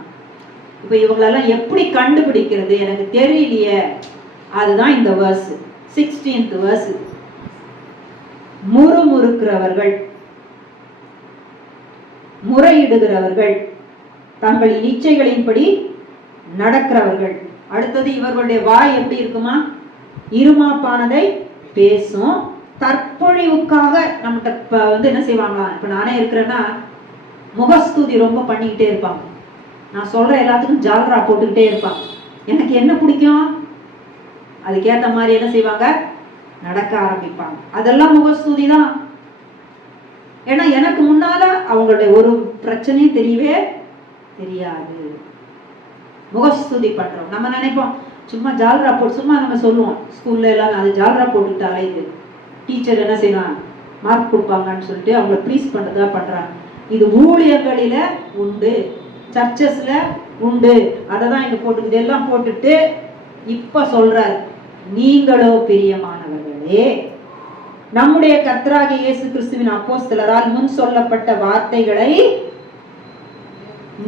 இப்ப இவங்களெல்லாம் எப்படி கண்டுபிடிக்கிறது எனக்கு தெரியலையே. அதுதான் இந்த verse 16th verse. முறுமுறுக்கிறவர்கள், முறையிடுகிறவர்கள், தங்களின் இச்சைகளின்படி நடக்கிறவர்கள். அடுத்தது இவர்களுடைய வாய் எப்படி இருக்குமா? இருமாப்பானதை பேசும். தற்பொழிவுக்காக நம்மகிட்ட என்ன செய்வாங்களா? இப்ப நானே இருக்கிறேன்னா முகஸ்துதி ரொம்ப பண்ணிக்கிட்டே இருப்பாங்க. நான் சொல்ற எல்லாத்துக்கும் ஜால்ரா போட்டுக்கிட்டே இருப்பாங்க. எனக்கு என்ன பிடிக்கும் அதுக்கேற்ற மாதிரி என்ன செய்வாங்க, நடக்க ஆரம்பிப்பாங்க. அதெல்லாம் முகஸ்துதி தான். ஏன்னா எனக்கு முன்னால அவங்களுடைய ஒரு பிரச்சனையும் தெரியவே தெரியாது. முகஸ்துதி பண்றோம். நம்ம நினைப்போம் சும்மா ஜால்ரா போட்டு, சும்மா நம்ம சொல்லுவோம் ஸ்கூல்ல எல்லாம் அது ஜால்ரா போட்டுக்கிட்டாலே இது டீச்சர் என்ன செய்யலாம், மார்க் கொடுப்பாங்கன்னு சொல்லிட்டு அவங்கள ப்ளீஸ் பண்றதா பண்றாங்க. இது ஊழியர்களில உண்டு, சர்ச்சஸ்ல உண்டு. அதை தான் இங்க போட்டுக்குது. எல்லாம் போட்டுட்டு இப்ப சொல்றாரு, நீங்களோ பிரியமானவர்களே நம்முடைய கர்த்தராகிய இயேசு கிறிஸ்துவின் அப்போஸ்தலரால் முன் சொல்லப்பட்ட வார்த்தைகளை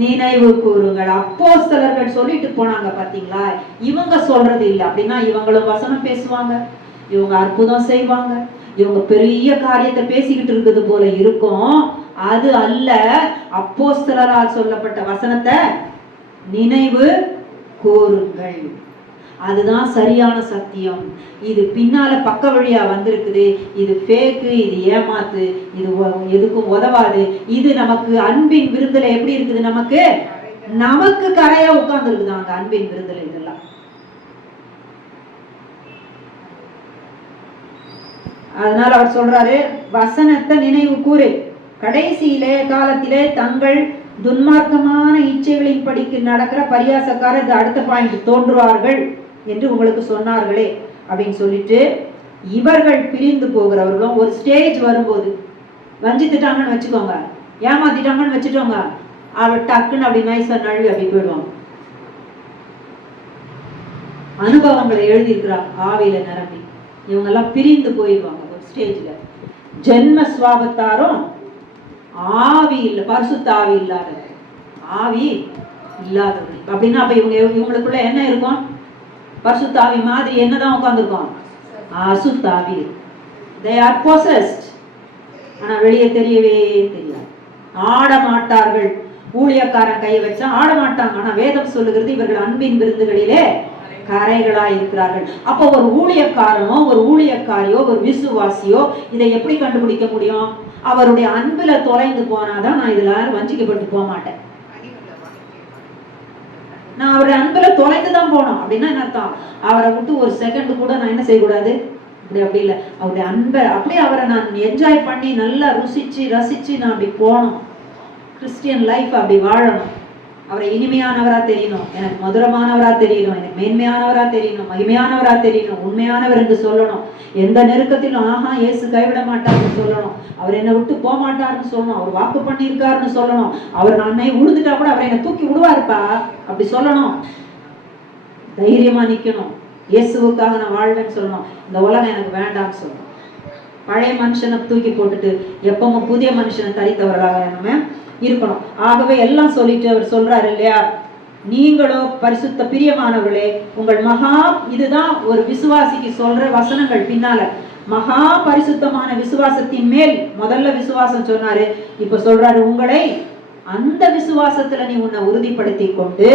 நினைவு கூறுங்கள். அப்போஸ்தலர்கள் சொல்லிட்டு போனாங்க பாத்தீங்களா, இவங்க சொல்றது இல்லை. அப்படின்னா இவங்களும் வசனம் பேசுவாங்க, இவங்க அற்புதம் செய்வாங்க, இவங்க பெரிய காரியத்தை பேசிக்கிட்டு இருக்குது போல இருக்கும். அது அல்ல, அப்போஸ்தலரால் சொல்லப்பட்ட வசனத்தை நினைவு கூறுங்கள். அதுதான் சரியான சத்தியம். இது பின்னால பக்க வழியா வந்திருக்குது, இது ஃபேக்கு, இது ஏமாத்து, இது எதுக்கும் உதவாது. இது நமக்கு அன்பின் விருந்துல எப்படி இருக்குது, நமக்கு கரையா உட்கார்ந்து இருக்குதாங்க அன்பின் விருந்துல. இதெல்லாம் அதனால அவர் சொல்றாரு, வசனத்தை நினைவு கூறு. கடைசியிலே காலத்திலே தங்கள் துன்மார்க்கமான இச்சைகளின் படிக்கு நடக்கிற பரியாசக்காரர், இது அடுத்த பாயிண்ட், தோன்றுவார்கள் என்று உங்களுக்கு சொன்னார்களே அப்படின்னு சொல்லிட்டு, இவர்கள் பிரிந்து போகிறவர்களும் ஒரு ஸ்டேஜ் வரும்போது வஞ்சித்துட்டாங்கன்னு வச்சுக்கோங்க, ஏமாத்திட்டாங்கன்னு வச்சுட்டோங்க, அவள் டக்குன்னு அப்படி நைசா நழுவி அப்படி போயிடுவாங்க. அனுபவங்களை எழுதியிருக்கிறாங்க ஆவியில நிரம்பி. இவங்க எல்லாம் பிரிந்து போயிடுவாங்க ஒரு ஸ்டேஜ்ல. ஜென்ம சுவாபத்தாரும் ஆவி இல்லை, பரிசுத்த ஆவி இல்லாதது, ஆவி இல்லாதது அப்படின்னா அப்ப இவங்களுக்குள்ள என்ன இருக்கும்? பரிசுத்த ஆவி மாதிரி என்னதான் உட்கார்ந்துருக்கும்? அசுத்த ஆவி. They are possessed. ஆனா வெளியே தெரியவே தெரியாது. ஆட மாட்டார்கள். ஊழியக்காரன் கை வச்சா ஆட மாட்டாங்க. ஆனா வேதம் சொல்லுகிறது இவர்கள் அன்பின் விருந்துகளிலே கரைகளாய் இருக்கிறார்கள். அப்போ ஒரு ஊழியக்காரனோ ஒரு ஊழியக்காரியோ ஒரு விசுவாசியோ இதை எப்படி கண்டுபிடிக்க முடியும்? அவருடைய அன்புல தொலைந்து போனாதான் நான் இதுல வஞ்சிக்கப்பட்டு போக மாட்டேன். நான் அவருடைய அன்புல தொலைந்துதான் போனோம் அப்படின்னா என்ன அர்த்தம்? அவரை விட்டு ஒரு செகண்ட் கூட நான் என்ன செய்யக்கூடாது? அப்படி இல்லை, அவருடைய அன்பை அப்படியே அவரை நான் என்ஜாய் பண்ணி நல்லா ருசிச்சு ரசிச்சு நான் அப்படி போகணும். கிறிஸ்டியன் லைஃப் அப்படி வாழணும். அவரை இனிமையானவரா தெரியணும், எனக்கு மதுரமானவரா தெரியணும், எனக்கு மேன்மையானவரா தெரியணும், மகிமையானவரா தெரியணும், உண்மையானவர் என்று சொல்லணும். எந்த நெருக்கத்திலும் ஆஹா இயேசு கைவிட மாட்டார்னு சொல்லணும், அவர் என்னை விட்டு போக மாட்டார்னு சொல்லணும், அவர் வாக்கு பண்ணியிருக்காருன்னு சொல்லணும், அவர் நான் விழுந்துட்டா கூட அவரை என்னை தூக்கி விடுவாருப்பா அப்படி சொல்லணும். தைரியமா நிக்கணும், இயேசுவுக்காக நான் வாழ்வேன்னு சொல்லணும். இந்த உலகம் எனக்கு வேண்டாம்னு சொல்லணும். பழைய மனுஷனை தூக்கி போட்டுட்டு எப்பவும் புதிய மனுஷனை தரித்தவர்களாக நம்ம இருக்கணும். ஆகவே எல்லாம் சொல்லிட்டு அவர் சொல்றாரு இல்லையா, நீங்களோ பரிசுத்த பிரியமானவர்களே உங்கள் மகா, இதுதான் ஒரு விசுவாசிக்கு சொல்ற வசனங்கள் பின்னால. மகா பரிசுத்தமான விசுவாசத்தின் மேல் முதல்ல விசுவாசம் சொன்னாரு, இப்ப சொல்றாரு உங்களை அந்த விசுவாசத்துல நீ உன்னை உறுதிப்படுத்தி கொண்டு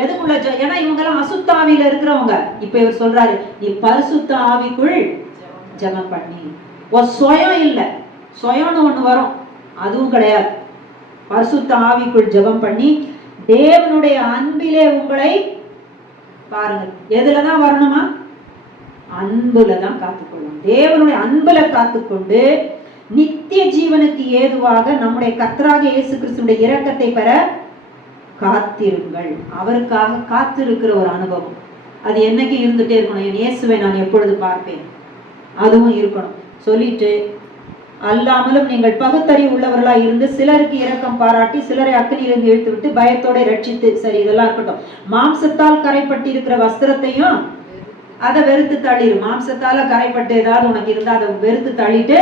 எதுக்குள்ள, ஏன்னா இவங்க எல்லாம் அசுத்த ஆவியில இருக்கிறவங்க. இப்ப இவர் சொல்றாரு நீ பரிசுத்த ஆவிக்குள் ஜெபம் பண்ணி, சுயம் இல்ல, சுயம்னு ஒண்ணு வரும் அதுவும் கிடையாது. பரிசுத்த ஆவிக்குள் ஜெபம் பண்ணி தேவனுடைய அன்பிலே உங்களை பாருங்க, எதுலதான் வரணுமா? அன்புலதான் காத்துக்கொள்ளும். தேவனுடைய அன்புல காத்துக்கொண்டு நித்திய ஜீவனுக்கு ஏதுவாக நம்முடைய கர்த்தராகிய இயேசு கிறிஸ்துவினுடைய இரக்கத்தை பெற காத்திருங்கள். அவருக்காக காத்திருக்கிற ஒரு அனுபவம் அது என்னைக்கு இருந்துட்டே இருக்கணும். என் இயேசுவை நான் எப்பொழுது பார்ப்பேன், அதுவும் இருக்கணும். சொல்லிட்டு அல்லாமலும் நீங்கள் பகுத்தறிவு உள்ளவர்களாக இருந்து சிலருக்கு இரக்கம் பாராட்டி சிலரை அக்கினியிலிருந்து இழுத்து விட்டு பயத்தோட ரட்சித்து, சரி இதெல்லாம் இருக்கட்டும். மாம்சத்தால் கரைப்பட்டு இருக்கிற வஸ்திரத்தையும் அதை வெறுத்து தள்ளிடு. மாம்சத்தால கரைப்பட்டு ஏதாவது உனக்கு இருந்தா அதை வெறுத்து தள்ளிட்டு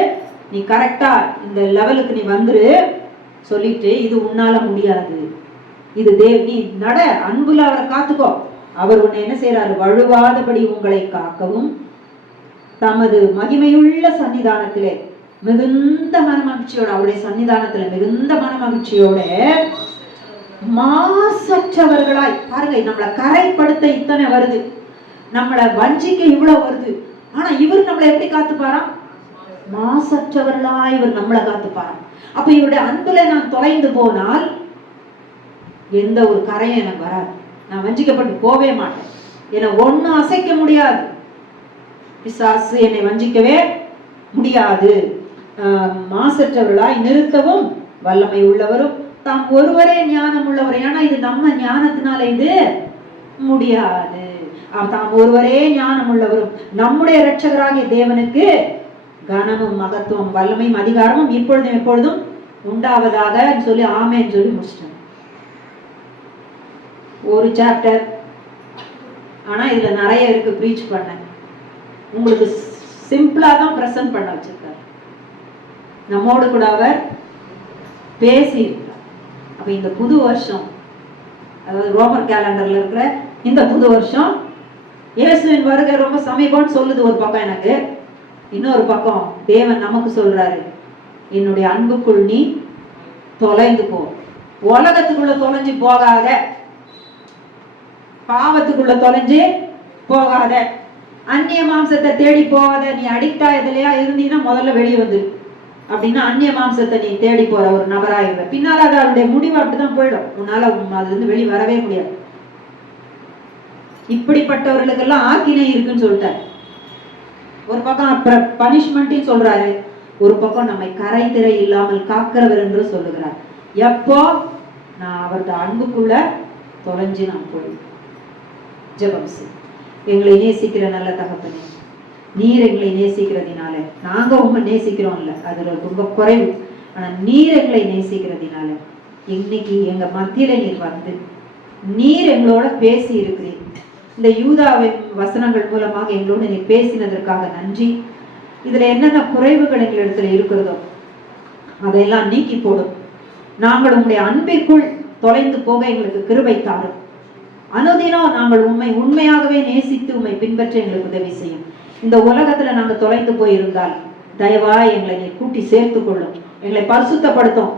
நீ கரெக்டா இந்த லெவலுக்கு நீ வந்துரு. சொல்லிட்டு இது உன்னால முடியாது, இது நீ நட, அன்புல அவரை காத்துக்கோ. அவர் உன்னை என்ன செய்யறாரு? வழுவாதபடி உங்களை காக்கவும் தமது மகிமையுள்ள சன்னிதானத்திலே மிகுந்த மனமகிழ்ச்சியோட, அவருடைய சன்னிதானத்துல மிகுந்த மனமகிழ்ச்சியோட மாசற்றவர்களாய், பாருங்க நம்மளை கரைப்படுத்த இத்தனை வருது, நம்மளை வஞ்சிக்க இவ்வளவு வருது, ஆனா இவர் நம்மளை எப்படி காத்துப்பாராம்? மாசற்றவர்களாய் இவர் நம்மளை காத்துப்பாராம். அப்ப இவருடைய அன்புல நான் தொலைந்து போனால் எந்த ஒரு கரையும் எனக்கு வராது, நான் வஞ்சிக்கப்பட்டு போவே மாட்டேன், என்னை ஒன்னும் அசைக்க முடியாது, பிசாசு என்னை வஞ்சிக்கவே முடியாது. மாசற்றவர்களாய் நிறுத்தவும் வல்லமை உள்ளவரும் தாம் ஒருவரே ஞானம் உள்ளவர். ஏன்னா இது நம்ம ஞானத்தினால இது முடியாது. தாம் ஒருவரே ஞானம் உள்ளவரும் நம்முடைய இரட்சகராகிய தேவனுக்கு கனமும் மகத்துவம் வல்லமையும் அதிகாரமும் இப்பொழுதும் எப்பொழுதும் உண்டாவதாக சொல்லி ஆமேன்னு சொல்லி முடிச்சிட்டேன். ஒரு சாப்டர், ஆனா இதுல நிறைய இருக்கு ப்ரீச் பண்ண. உங்களுக்கு சிம்பிளா தான் பிரசன்ட் பண்ண வச்சிருக்காரு. நம்மோடு கூட அவர் பேசி இருக்கிறார். அப்ப இந்த புது வருஷம், அதாவது ரோமர் கேலண்டர்ல இருக்கிற இந்த புது வருஷம் இயேசுவின் வருகை ரொம்ப சமீபம்னு சொல்லுது ஒரு பக்கம் எனக்கு. இன்னொரு பக்கம் தேவன் நமக்கு சொல்றாரு, என்னுடைய அன்புக்குள் நீ தொலைந்து போ. உலகத்துக்குள்ள தொலைஞ்சு போகாத, பாவத்துக்குள்ள தொலைஞ்சு போகாத, அந்நிய மாம்சத்தை தேடி போகாத. நீ அடிக்டா எதுலையா இருந்தீங்கன்னா முதல்ல வெளியே வந்து அப்படின்னா அந்நிய மாம்சத்தை நீ தேடி போற ஒரு நபராயிருவ. பின்னால அது அவருடைய முடிவு அப்படிதான் போயிடும். உன்னால அதுல இருந்து வெளியே வரவே முடியாது. இப்படிப்பட்டவர்களுக்கெல்லாம் ஆக்கினை இருக்குன்னு சொல்லிட்டாரு. ஒரு பக்கம் பனிஷ்மெண்ட்டையும் சொல்றாரு, ஒரு பக்கம் நம்மை கரை திரை இல்லாமல் காக்கிறவர் என்று சொல்லுகிறார். எப்போ நான் அவருடைய அன்புக்குள்ள தொலைஞ்சு நான் போய் ஜெபம் செய். எங்களை நேசிக்கிற நல்ல தகப்பனே, நீர் எங்களை நேசிக்கிறதுனால, நாங்க உங்க நேசிக்கிறோம் இல்ல, அதுல ரொம்ப குறைவு, ஆனா நீர் எங்களை நேசிக்கிறதுனால இன்னைக்கு எங்க மத்தியில நீர் வந்து நீர் எங்களோட பேசி இருக்கிறீர். இந்த யூதாவின் வசனங்கள் மூலமாக எங்களோட நீர் பேசினதற்காக நன்றி. இதுல என்னென்ன குறைவுகள் எங்களிடத்துல இருக்கிறதோ அதையெல்லாம் நீக்கி போடும். நாங்கள் உங்களுடைய அன்பிற்குள் தொலைந்து போக எங்களுக்கு கிருபை தாரும். அனுதினம் நாங்கள் உண்மையாகவே நேசித்து உண்மை பின்பற்ற எங்களுக்கு உதவி செய்யும். இந்த உலகத்துல நாங்க தொலைந்து போயிருந்தால் தயவாய் எங்களை நீ கூட்டி சேர்த்து கொள்ளும், எங்களை பரிசுத்தப்படுத்தும்.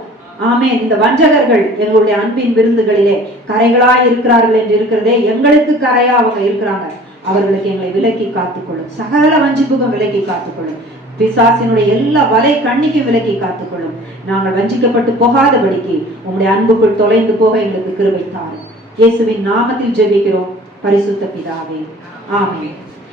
ஆமே. இந்த வஞ்சகர்கள் எங்களுடைய அன்பின் விருந்துகளிலே கரைகளாய் இருக்கிறார்கள் என்று இருக்கிறதே, எங்களுக்கு கரையா அவங்க இருக்கிறாங்க. அவர்களுக்கு எங்களை விலக்கி காத்துக்கொள்ளும். சகல வஞ்சிப்புக்கும் விலக்கி காத்துக்கொள்ளும். பிசாசினுடைய எல்லா வலை கண்ணிக்கும் விலக்கி காத்துக்கொள்ளும். நாங்கள் வஞ்சிக்கப்பட்டு போகாதபடிக்கு உங்களுடைய அன்புக்குள் தொலைந்து போக எங்களுக்கு கிருபை தாரும். இயேசுவின் நாமத்தில் ஜெபிக்கிறோம் பரிசுத்த பிதாவே, ஆமென்.